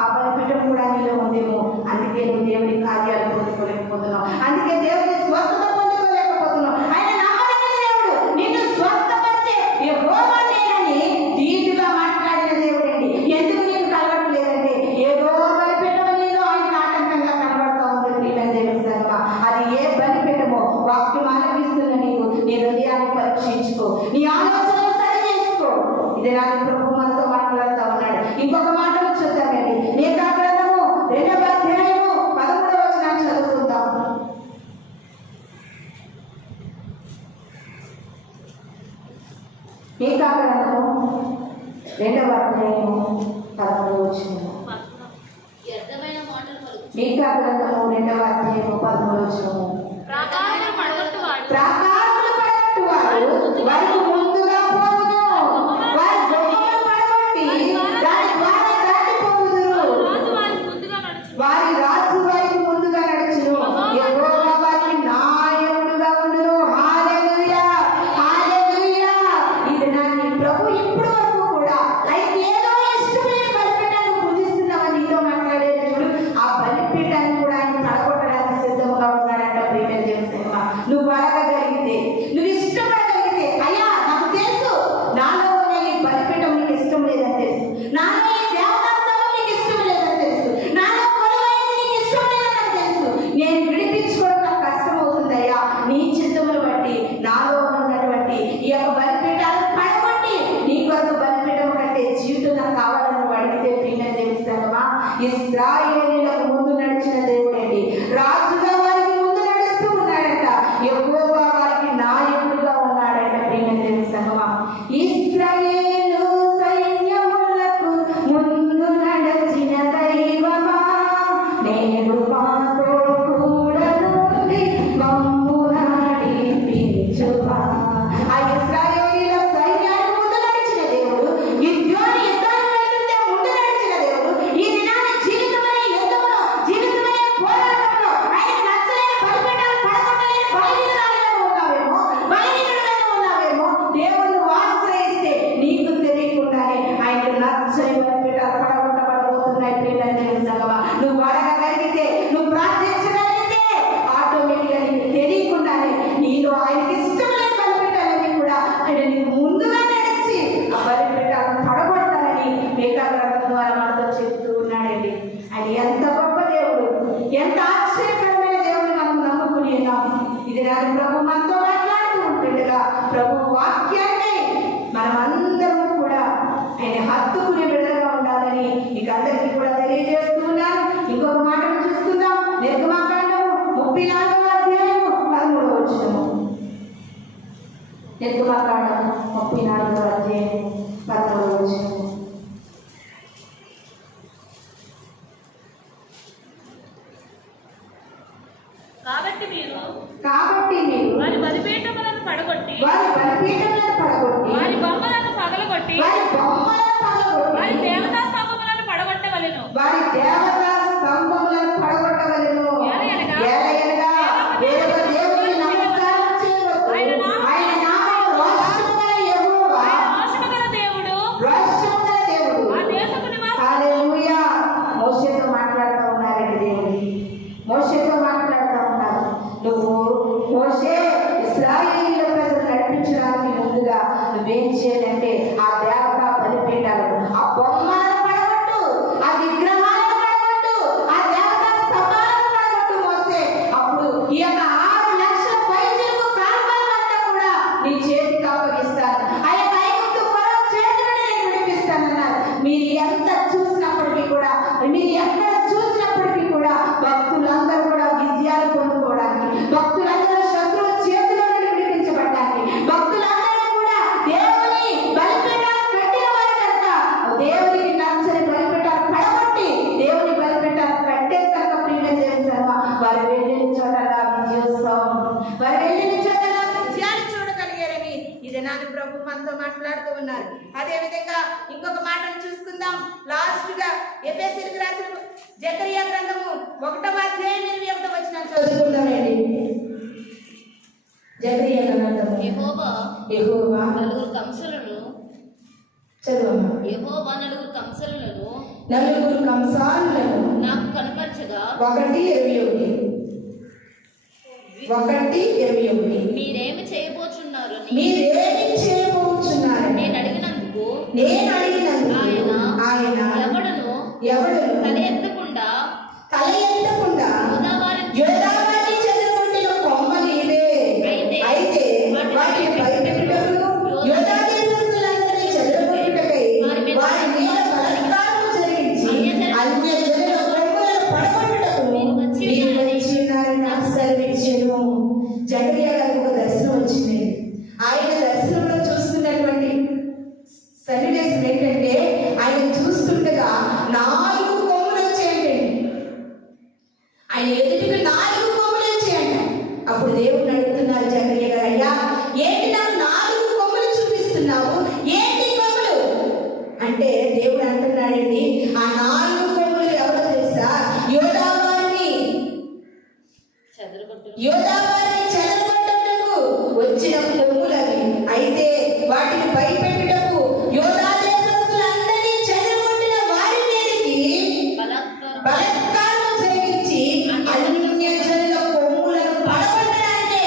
ఆ బలిపీఠం కూడా నీలో ఉందేమో. అందుకే నువ్వు దేవుని కార్యాలు పొందుకోలేకపోతున్నావు, అందుకే దేవుని స్వస్థత పొందుకోలేకపోతున్నావు. ఆయన నమ్మదగిన దేవుడు, నిన్ను స్వస్థపరిచే యెహోవా నేనని దీటుగా మాట్లాడిన దేవుడండి. ఎందుకు నీకు కలగట్లేదంటే ఏదో బలిపీఠం నీలో ఆయన ఆటంకంగా కనబడతా ఉంది. ప్రియమైన దేవుని సంగమా, అది ఏ బలిపీఠమో వాక్యం ఆలపిస్తున్న నీకు నీ హృదయాన్ని పరీక్షించుకో, నీ ఆలోచనలు సరి చేసుకో. ఇది నాకు ప్రభు మనతో మాట్లాడుతూ ఉన్నాడు. ఇంకొక మాటలు చూద్దామండి. మీకా గ్రంథము 2వ అధ్యాయము 13వ వచనాన్ని చదువుకుందాం. మీకా గ్రంథము 2వ అధ్యాయము 13వ వచనము. వ్యర్థమైన మాటలు పలుకు. మీకా గ్రంథము 2వ అధ్యాయము 13వ వచనము. ప్రాకారములు పడగొట్టువాడు వారికి ముందుగా పోవును, వారి గొప్పలు పడగొట్టి దాని ద్వారా దాటిపోవుదురు. వారి రాజు వారికి ముందుగా నడుచును, యెహోవా వారికి నాయకుడుగా ఉండును. హల్లెలూయా, హల్లెలూయా. ఇది నాని ప్రభు ఇప్పుడు వరకు కూడా అయితే ఏదో ఇష్టమైన బలిపీఠాన్ని పూజిస్తున్నామని నీతో మాట్లాడేది చూడు. ఆ బలిపీఠాన్ని కూడా ఆయన పడగొట్టడానికి సిద్ధంగా ఉన్నాడంట. కావాలని అడిగితే ప్రియమైన తెలుస్తామా, ఇశ్రాయేలీయులకు ముందు నడిచిన దేవుడండి, రాజుగా వారికి ముందు నడుస్తూ ఉన్నాడంట, యెహోవా వారికి నాయకుడుగా ఉన్నాడంట. ప్రియమైన తెలుస్తామా, ఇశ్రాయేలు సైన్యములకు ముందు నడిచిన దైవమా, నేను మాతో కూడా నుండి మమ్ము నడిపించువా. ఆ ఇశ్రాయేలీయుల సైన్యాన్ని ముందు నడిచిన దేవుడు, గిద్యోను యుద్ధాన్ని వెళ్తుంటే ముందు నడిచిన దేవుడు, ఈ దినాన జీవితమనే యుద్ధంలో, జీవితమనే పోరాటంలో ఆయనకు నచ్చలేని బలిపీఠాలు పడగొట్టలేని బలహీనురాలుగా ఉన్నావేమో, బలహీనుడుగా ఉన్నావేమో, దేవుణ్ణి ఆశ్రయిస్తే నీకు తెలియకుండానే ఆయనకు నచ్చని బలిపీఠాలు పడగొట్టబడబోతున్నాయి. ప్రియమైన తెలుసగవా, నువ్వు అడగగలిగితే, నువ్వు ప్రార్థించగలిగితే ఆటోమేటిక్గా నీకు తెలియకుండానే నీలో ఆయనకి ఇష్టం లేని బలిపీఠాలన్నీ కూడా ఆయన నీకు ముందుగా నడిచి ఆ బలిపీఠాలను పడగొడతారని మీకా గ్రంథం ద్వారా మనతో చెప్తూ ఉన్నాడండి. ఆయన ఎంత గొప్ప దేవుడు, ఎంత ఆశ్చర్యకరమైన దేవుడు మనం నమ్ముకుని ఉన్నాం. ఇది నాకు ప్రభు మనతో మాట్లాడుతూ ఉంటుండగా ప్రభు వాక్యాన్ని మనమందరం కూడా ఆయన హత్తుకుని విడుదలగా ఉండాలని మీకు అందరికీ కూడా తెలియజేస్తున్నాను. ఇంకొక మాటను చూసుకుందాం. నిర్గమాకాండము 34వ అధ్యాయము 13వ వచనము. నిర్గమాకాండము 34వ అధ్యాయము 13వ వచనము. కాబట్టి మీరు వారి బలిపీఠములను పడగొట్టి వారి బలిపీఠములను పడగొట్టి వారి బొమ్మలను పగలగొట్టి వారి దేవతా స్తంభములను పడగొట్టవలెను. వారి దేవతా స్తంభములను పడగొట్టవలెను. ఏలయనగా ఏలయనగా వేరొక దేవునికి నమస్కారం చేయవద్దు. ఆయన నామము రోషముగల యెహోవా, ఆయన రోషముగల దేవుడు, రోషముగల దేవుడు. ఆ దేశపు నివాసి. హల్లెలూయా. మోషేతో మాట్లాడుతూ ఉన్నారండి దేవుడు, మోషేతో మాట్లాడుతూ ఉన్నారు. నువ్వు మోషే ఇశ్రాయేలీయుల ప్రజలు నడిపించడానికి ముందుగా నువ్వేం చేయాలంటే ఆ దేవతా బలిపీఠాలను, ఆ బొమ్మలను పడగొట్టు, ఆ విగ్రహాలను పడగొట్టు, ఆ దేవతా స్తంభాలను పడగొట్టు మోసే. అప్పుడు ఈ యొక్క 6 లక్షల పైచిలకు కాల్వలంతా కూడా నీ చేతికి అప్పగిస్తాను. ఆ యొక్క ఐగుప్తు ఫరో చేతి నుండి నేను విడిపిస్తానన్నారు. మీరు ఎంత చూసినప్పటికీ కూడా, మీరు ఎక్కడ చూసినప్పటికీ కూడా భక్తులందరూ కూడా విజయాలు పొందుకోవడానికి, భక్తులందరూ శత్రువుల చేతిలో నుండి విడిపించబడడానికి, భక్తులందరూ కూడా దేవుని బలిపీఠాలు కట్టిన వారు కనుక దేవునికి నచ్చని బలిపీఠాలు పడగొట్టి దేవుని బలిపీఠాలు కట్టే కనుక ప్రియమైన చేస్తావా, వారు వెళ్ళిన చోటలా విజయోత్సవం, వారు వెళ్ళిన చోటలా విజయాన్ని చూడగలిగారని ఇది నాన్న ప్రభు మనతో మాట్లాడుతూ ఉన్నారు. అదే విధంగా ఇంకొక మాటను చూసుకుందాం. లాస్ట్ గా ఎఫెసీయులకు రాసిన జకరియా గ్రంథము 1వ అధ్యాయం 21వ వచనం చదువుకుందామండి. జకరియా గ్రంథము యెహోవా నలుగురు కంసులను చదువమ్మా. యెహోవా నలుగురు కంసులను నాకు కనపరచగా 1:21 మీరేమి చేయబోచున్నారు నేను అడిగినందుకు ఆయన ఎవడును తల ఎత్తకుండా యోదావారిని చెదరగొట్టిన కొమ్మలు ఇవే. అయితే వాటిని భయపెట్టుటకును యోదా దేశస్థులందరినీ చెదరగొట్టుటకై వారి మీద బలాత్కారము జరిగించి అన్యజనుల కొమ్ములను పడగొట్టుటకును మీరు వచ్చి ఉన్నారని నాకు సెలవిచ్చెను. జకరియా గారికి ఒక దర్శనం వచ్చింది. ఆయన దర్శనంలో చూస్తున్నటువంటి సన్నివేశం ఏంటంటే, ఆయన చూస్తుండగా 4 కొమ్ములు వచ్చాయండి. ఆయన ఎదుటికి 4 కొమ్ములు వచ్చాయంట. అప్పుడు దేవుడు అడుగుతున్నారు జకరియా గారు, అయ్యా ఏంటి నాకు 4 కొమ్ములు చూపిస్తున్నావు, ఏంటి కొమ్ములు అంటే, దేవుడు అంటున్నాడండి, ఆ 4 కొమ్ములు ఎవరో తెలుసా? యోదావారిని చెదరగొట్టుటకు వచ్చిన కొమ్ములవి. అయితే వాటిని భయపెట్టుటకు యోదా దేశస్థులందరినీ చెదరగొట్టిన వారి మీదకి బలాత్కారం జరిగించి అన్యజనుల కొమ్ములను పడగొట్టడానికే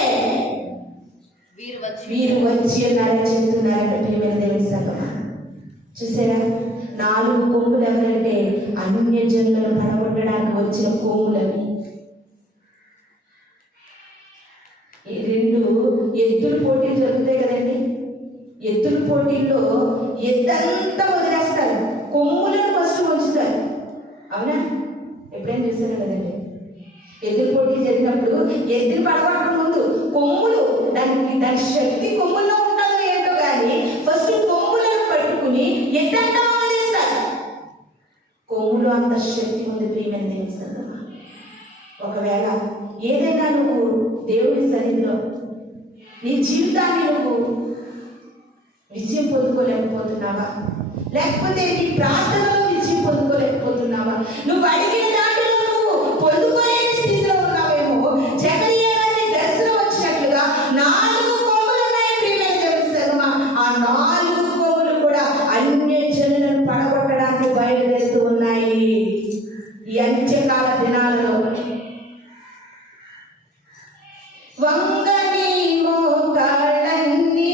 వీరు వచ్చి ఉన్నారని చెప్తున్నారంటే ప్రియమైన దేవుని సంగమా. చూసారా, 4 కొమ్ములు ఎవరంటే అన్యజనులను పడగొట్టడానికి వచ్చిన కొమ్ములవి. 2 ఎద్దుల పోటీలు జరుగుతాయి కదండి. ఎద్దుల పోటీల్లో ఎద్దంతా వదిలేస్తారు. కొమ్ములను ఫస్ట్ ఉంచుతారు. అవునా? ఎప్పుడైనా చూసాను కదండి, ఎద్దుల పోటీ జరిగినప్పుడు ఎద్దులు పడగొట్టడం ముందు కొమ్ములు, దాని శక్తి కొమ్ముల్లో ఉంటుందో ఏంటో కానీ ఫస్ట్ కొమ్ములను పట్టుకుని ఎద్దంతా ఆలోచిస్తారు. కొమ్ములు అంత శక్తి ఉంది ప్రియమైన దేవుని. ఒకవేళ ఏదైనా నువ్వు దేవుడి సన్నిధిలో నీ జీవితాన్ని నువ్వు విజయం పొందుకోలేకపోతున్నావా, లేకపోతే నీ ప్రార్థనలో విజయం పొందుకోలేకపోతున్నావా, నువ్వు అడిగిన దాంట్లో నువ్వు పొందుకోలేని స్థితిలో ఉన్నావేమో, జకరియా గారి దర్శనం వచ్చినట్లుగా 4 కొమ్ములు ఉన్నాయి ప్రియమైన దేవుని సంగమా. ఆ 4 కొమ్ములు కూడా అన్య జనులను పడగొట్టడానికి బయలుదేరుతూ ఉన్నాయి. ఈ అంత్యకాల దినాలలో వంగని మోకాళ్ళన్నీ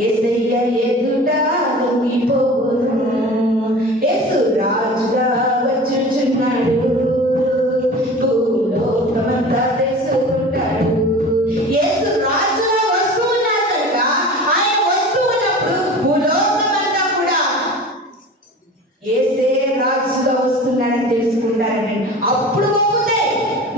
యేసయ్య ఎదుట వంగిపోవును. యేసు రాజుగా వచ్చుచున్నాడు, భూలోకమంతా తెలుసుకుంటాడు. యేసు రాజుగా వస్తూ ఉన్నాడు కనుక ఆయన వస్తూ ఉన్నప్పుడు భూలోకమంతా కూడా యేసే రాజుగా వస్తున్నాడని తెలుసుకుంటారండి. అప్పుడు వంగుతే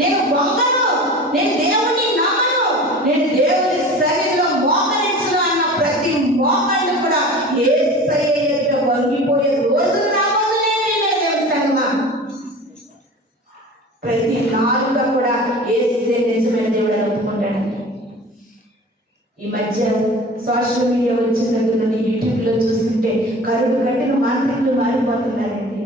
నేను వంగను, నేను దేవుని నమ్మను, నేను దేవుని సన్నిధిలో మోకరించను అన్న ప్రతి మోకాళ్ళు కూడా యేసయ్య ఎదుట వంగిపోయే రోజులు రాబోతున్నాయి దేవుని సంగమా. ప్రతి నాలుక కూడా యేసే నిజమైన దేవుడు అని ఒప్పుకుంటాడండి. ఈ మధ్య సోషల్ మీడియా వచ్చిన దగ్గర నుండి యూట్యూబ్లో చూస్తుంటే కరుడు కట్టిన మాంత్రికులు మారిపోతున్నారండి.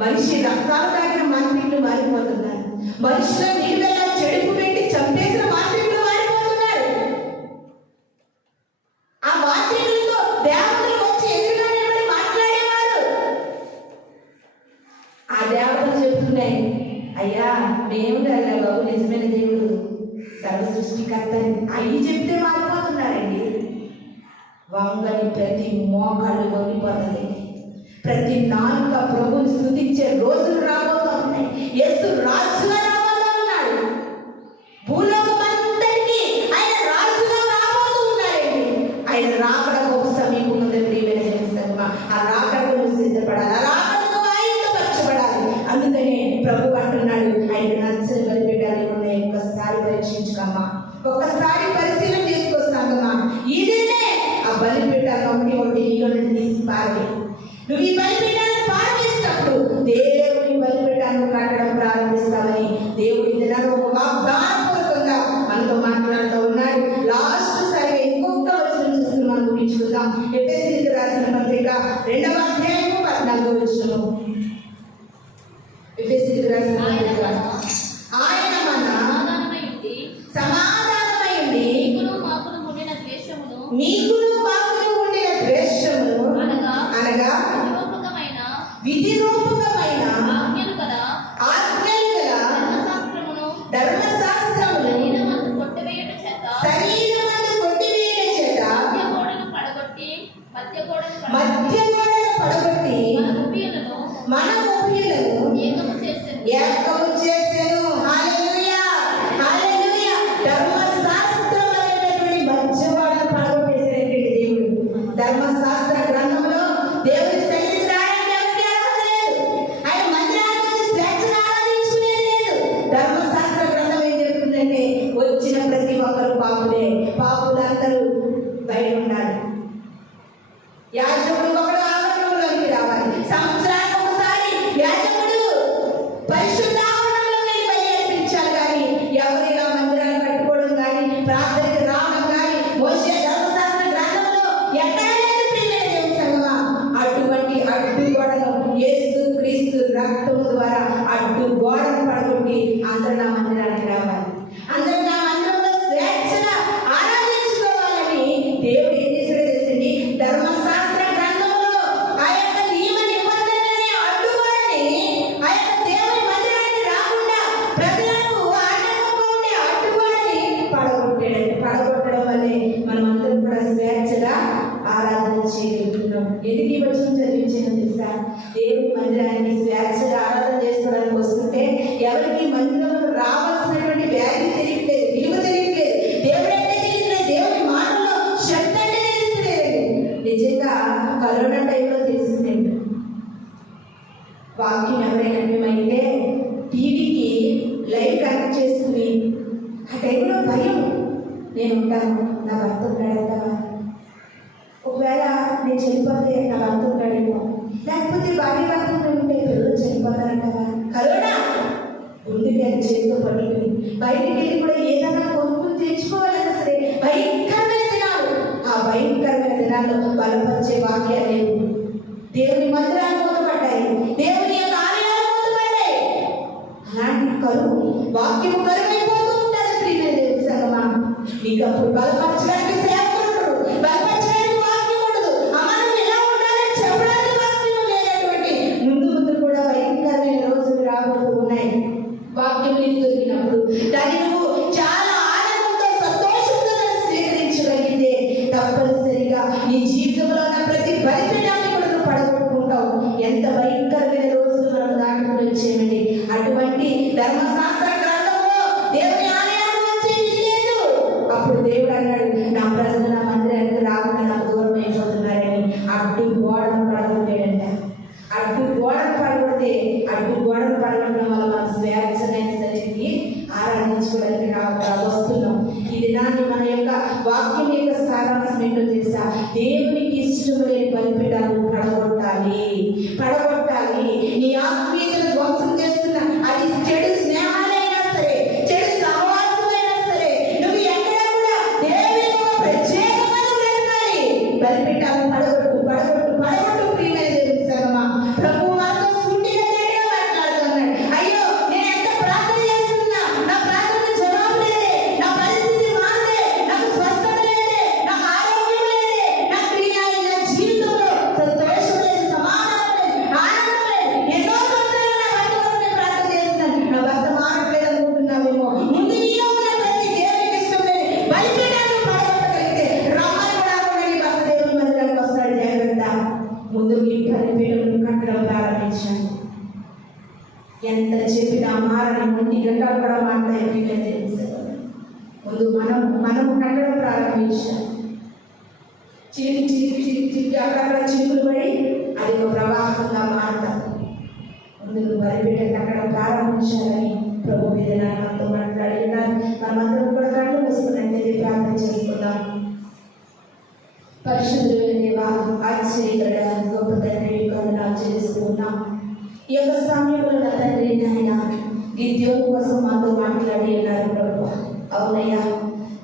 మనిషి రక్తాలు తాగిన మాంత్రికులు మారిపోతున్నారు. మనుషుల నీళ్ళలా చెడుపు పెట్టి చంపేసిన మాంత్రికులు మారిపోతున్నారు. ఆ మాంత్రికులతో దేవతలు వచ్చి ఎదురుగా నిలబడి మాట్లాడేవారు. ఆ దేవతలు చెప్తున్నాయి, అయ్యా మేము కదా బాబు నిజమైన దేవుడు, సర్వ సృష్టికర్త. అయ్యి చెప్తే మారిపోతున్నారండి. వంగని ప్రతి మోకాళ్ళు వంగిపోతుంది. ప్రతి నాలుక ప్రభుని స్తుతించే రోజులు రాబోతున్నాయి. యేసు రాజుగా రాబోతున్నాడు. భూలోకమంతటికి ఆయన రాజుగా రాబోతూ ఉన్నాడండి. ఆయన రాకడ గొప్ప సమీపముంది ప్రియమైన దేవుని సంగమా. ఆ రాకడకు నువ్వు సిద్ధపడాలి, ఆ రాకడకు ఆయుధపరచబడాలి. అందుకనే ప్రభు అంటున్నాడు, ఆయన నచ్చని బలిపీఠాలు ఉన్నాయి, ఒక్కసారి పరీక్షించుకమ్మా, ఒక్కసారి పరిశీలన చేసుకొస్తామమ్మా. ఇదేనే ఆ బలిపీఠాలు ఒకటి నీలో తీసి పారి. నువ్వు ఈ బలిపీఠాన్ని పారవేసినప్పుడు దేవుని బలిపీఠాన్ని కట్టడం ప్రారంభిస్తావని దేవుడి దినాలు ఒక వాగ్దానపూర్వకంగా మనతో మాట్లాడుతూ ఉన్నాడు. లాస్ట్ సారి ఇంకొక వచనం చూసుకుని మనం ముగించుకుందాం. ఎఫెసీయులకు రాసిన పత్రిక 2వ అధ్యాయము 14వ వచనం. ఎఫెసీయులకు రాసిన పత్రిక, ఆయన మన సమాధానమైంది మీకును మాకును ఉండిన ద్వేషమును అనగా విధిరూపకమైన ఆజ్ఞలు గల ధర్మశాస్త్రమును శరీరమందు కొట్టివేయుట చేత మధ్య గోడను పడగొట్టి మన ఉభయులను ఏకము చేసెను. హల్లెలూయా, హల్లెలూయా. ధర్మశాస్త్రం అనేటువంటి మధ్య గోడను పడగొట్టేసేటువంటి దేవుడు. ధర్మశాస్త్ర గ్రంథంలో దేవుని సన్నిధికి రావడానికి ఎవరికి అర్హత లేదు. ఆయన మందిరానికి స్వేచ్ఛగా ఆరాధించుకునేది లేదు. ధర్మశాస్త్ర గ్రంథం ఏం చెప్తుందంటే వచ్చిన ప్రతి ఒక్కరు పాపులే, పాపులందరూ బయట ఉండాలి. యాజకుడు ఒకడు ఆవరణంలోకి రావాలి. సంవత్సరానికి ఒకసారి యాజకుడు పరిశుద్ధ ఆవరణంలోకి బలి అర్పించాలి. కానీ ఎవరు ఇలా మందిరాలు కట్టుకోవడం కానీ ప్రార్థనకి రావడం కానీ మోషే ధర్మశాస్త్ర గ్రంథంలో ఎక్కడా లేదు ప్రియమైన దేవుని సంగమా. అటువంటి అడ్డు గోడను యేసు క్రీస్తు రక్తము ద్వారా అడ్డు గోడను పడగొట్టి అందరూ నా మందిరానికి రావాలి, అందరూ నా మందిరంలో స్వేచ్ఛగా ఆరాధించుకోవాలని దేవుడు ఏం చేశాడో తెలిసింది. ధర్మశాస్త్ర గ్రంథంలో ఆ యొక్క నియమ నిబంధనలని అడ్డుగోడని ఆ యొక్క దేవుని మందిరానికి రాకుండా ప్రజలకు ఆటంకంగా ఉండే అడ్డుగోడని పడగొట్టాడండి. పడగొట్టడం వల్లే మనం అందరం కూడా స్వేచ్ఛగా ఆరాధన చేయగలుగుతున్నాం. ఎందుకు ఈ వచనం చదివించాను తెలుసా? దేవుని మందిరానికి స్వేచ్ఛగా ఆరాధన చేసుకోవడానికి వస్తుంటే ఎవరికి మందిరంలో రావాల్సినటువంటి వ్యాధి తెలియట్లేదు, విలువ తెలియట్లేదు, దేవుడు అంటే తెలియట్లేదు, దేవుని మాటల్లో శక్తి అంటే తెలియట్లేదు. నిజంగా కరోనా టైంలో తెలిసిందండి. వాక్యం ఎవరైనా మేమైతే టీవీకి లైవ్ కనెక్ట్ చేసుకుని ఆ టైంలో భయం, నేను ఉంటాను, నా భర్త ఉంటాడంటావా, ఒకవేళ నేను చనిపోతే నా భర్త ఉంటాడేమో, లేకపోతే భార్య భర్త ఉంటే పిల్లలు చనిపోతారంటావా, కరోనా గుండెకి అది చేతితో పట్టుకుని బయటికి వెళ్ళి కూడా ఏదైనా కొనుక్కుని తెచ్చుకోవాలన్నా సరే భయంకరమైన దినాలు. ఆ భయంకరమైన దినాల్లో బలపరిచే వాక్యాలు లేవు. దేవుని మందిరాలు మూతపడ్డాయి, దేవుని యొక్క ఆలయాలు మూతపడ్డాయి. అలాంటి కరువు, వాక్యం కరువైపోతూ ఉంటుంది. ప్రియమైన దేవుని సంగమా, నీకు అప్పుడు బలపరచడానికి సేవకులు ఉండరు, బలపరచడానికి వాక్యం ఉండదు. మనం ఎలా ఉండాలని చెప్పడానికి వాక్యం లేనటువంటి ముందు కూడా భయంకరమైన రోజులు రాబోతూ ఉన్నాయి. వాక్యం నీకు దొరికినప్పుడు దాన్ని నువ్వు చాలా ఆనందంతో సంతోషంతో స్వీకరించగలిగితే తప్పనిసరిగా నీ జీవితంలో ఉన్న ప్రతి బలిపీఠాన్ని కూడా నువ్వు పడగొట్టుకుంటావు. ఎంత భయంకరమైన రోజులు మనం దాటుకుని వచ్చేయండి. అటువంటి ధర్మశాస్త్ర గ్రంథంలో దేవుని ఆలయాన్ని వచ్చేది లేదు. అప్పుడు దేవుడు అన్నాడు, నా ప్రజలు నా మందిరానికి రాకుండా నాకు దూరం అయిపోతున్నారని అడ్డు గోడను పడగొట్టాడంట. అడ్డు గోడను పడగొడితే అడ్డు గోడను పడగొట్టడం వల్ల మన స్వేచ్ఛనైన సరికి ఆరాధించుకోవడానికి వస్తున్నాం. ఈ దినాన్ని మన యొక్క వాక్యం యొక్క సారాంశం ఏంటో తెలుసా? దేవునికి ఇష్టం లేని బలిపీఠాలు పడగొట్టాలి, పడగొట్టాలి. నీ ఆత్మీయతను ధ్వంసం చేస్తున్న అది చెడు స్నేహాలైనా సరే, చెడు సహవాసమైనా సరే, నువ్వు ఎక్కడ కూడా దేవుని యొక్క ప్రత్యేకమైన బ్రతకాలి. బలిపీఠాలు పడగొట్టు, పడగొట్టు, పడగొట్టు. ప్రియమైన దేవుని సంగమా, ప్రభువు మనతో సూటిగా నేరుగా మాట్లాడుతున్నాడు. అయ్యో, నేను ఎంత ప్రార్థన చేస్తున్నా, నా ప్రార్థనకు జవాబు లేదే, నా పరిస్థితి మారదే, నాకు స్వస్థత లేదే, నాకు ఆరోగ్యం లేదే, నా క్రియ, నా జీవితంలో సంతోషం లేదు, సమాధానం లేదు, ఆనందం లేదు. ఎన్నో సంవత్సరాలు నా భర్త కోసం నేను ప్రార్థన చేస్తున్నాను, నా భర్త మారట్లేదు అనుకుంటున్నావేమో. ముందు నీలో ఉన్న ప్రతి దేవునికి ఇష్టం లేని బలిపీఠాలను పడగొట్టగలిగితే రామాయణ కూడా నీ భర్త దేవుని మందిరానికి వస్తాడు. జాగ్రత్త. ముందు మీ బలిపీఠం కట్టడం ప్రారంభించాను. ఎంత చెప్పినా మారని ముందు గంటలు కూడా మాట్లాడే ముందు మనము కట్టడం ప్రారంభించాలి. చిరికి అక్కడ చిరుకులు పడి అది ఒక ప్రవాహంగా మారుతారు. ముందుకు బలిపీఠం కట్టడం ప్రారంభించాలని ప్రభు విధానంతో మాట్లాడినారు. మనమందరం కూడా కళ్ళు మూసుకున్నట్లయితే ప్రార్థన చేసుకుందాం. పరిశుద్ధులైన దేవా, ఆశ్చర్యకర గొప్ప తండ్రి, వందనాలు చెల్లిస్తున్నాం. ఈ యొక్క సమయంలో నా తండ్రి నాయన గిద్యోను కోసం మాతో మాట్లాడి ఉన్నారు ప్రభు. అవునయ్యా,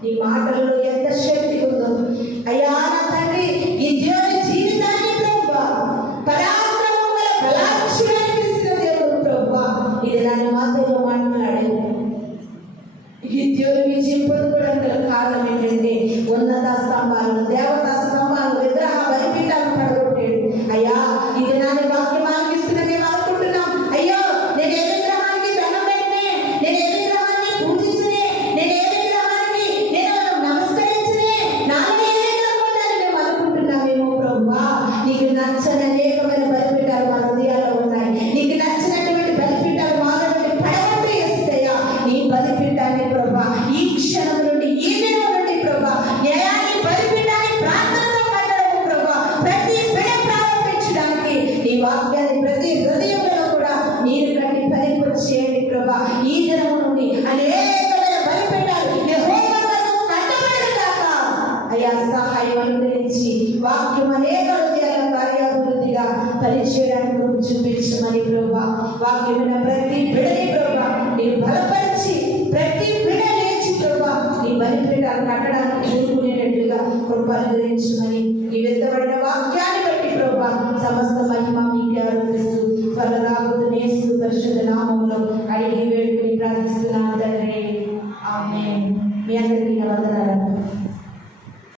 నీ మాటలలో ఎంత శక్తి ఉందో అయ్యా. నా తండ్రి గిద్యోను జీవితాన్ని ప్రభు పరాక్రమం గల బలాక్షుడని పిలిచిన దేవుడు ప్రభు. ఇది నన్ను మాతో మాట్లాడేది. గిద్యోను విజయం పొందుకోవడానికి కారణం ఏంటంటే ఉన్నత స్తంభాలను, దేవతా స్తంభాలను, విగ్రహ బలిపీఠాలను పడగొట్టాడు. అయ్యా, ఇది నాని వాక్యం ఆలకిస్తున్న మేము అనుకుంటున్నాం. అయ్యో, నేను ఏ విగ్రహానికి దండం పెట్టినే, నేను ఏ విగ్రహాన్ని పూజించనే, నేను ఏ విగ్రహానికి నేను నమస్కరించనే, నాలో ఏ విగ్రహం ఉందని మేము అనుకుంటున్నామేమో ప్రభువా. నీకు నచ్చని అనేకమైన బలిపీఠాలు మన హృదయాల్లో ఉన్నాయి. నీకు నచ్చినటువంటి బలిపీఠాలు మాత్రమే పడగొట్టి ఇస్తాయా. నీ బలిపీఠాన్ని ప్రభా ఈ క్షణం నుండి, ఈ దినం నుండి ప్రభా న్యాయాన్ని బలిపీఠాన్ని ప్రార్థనతో కట్టడం ప్రభా ప్రతి బిడ్డ ప్రారంభించడానికి నీ వాక్యాన్ని ప్రతి హృదయంలో కూడా నీరు కట్టి ఫలింపు చేయండి ప్రభా. ఈ దినం నుండి అనేకమైన బలిపీఠాలు యెహోవా కొరకు కట్టబడుగాక. అయ్యా, సహాయం అనుగ్రహించి వాక్యం అనేక హృదయాల కార్యాభివృద్ధిగా పనిచేయడానికి చూపించమని ప్రభా. వాక్యమైన ప్రతి బిడ్డని ప్రభా నీవు బలపరిచి ప్రతి బిడ్డ లేచి ప్రభా నీ బలిపీఠాలు కట్టడానికి కోరుకునేటట్టుగా కృప అనుగ్రహించమని ఈ విత్తబడిన వాక్యాన్ని బట్టి ప్రభా సమస్త మహిమ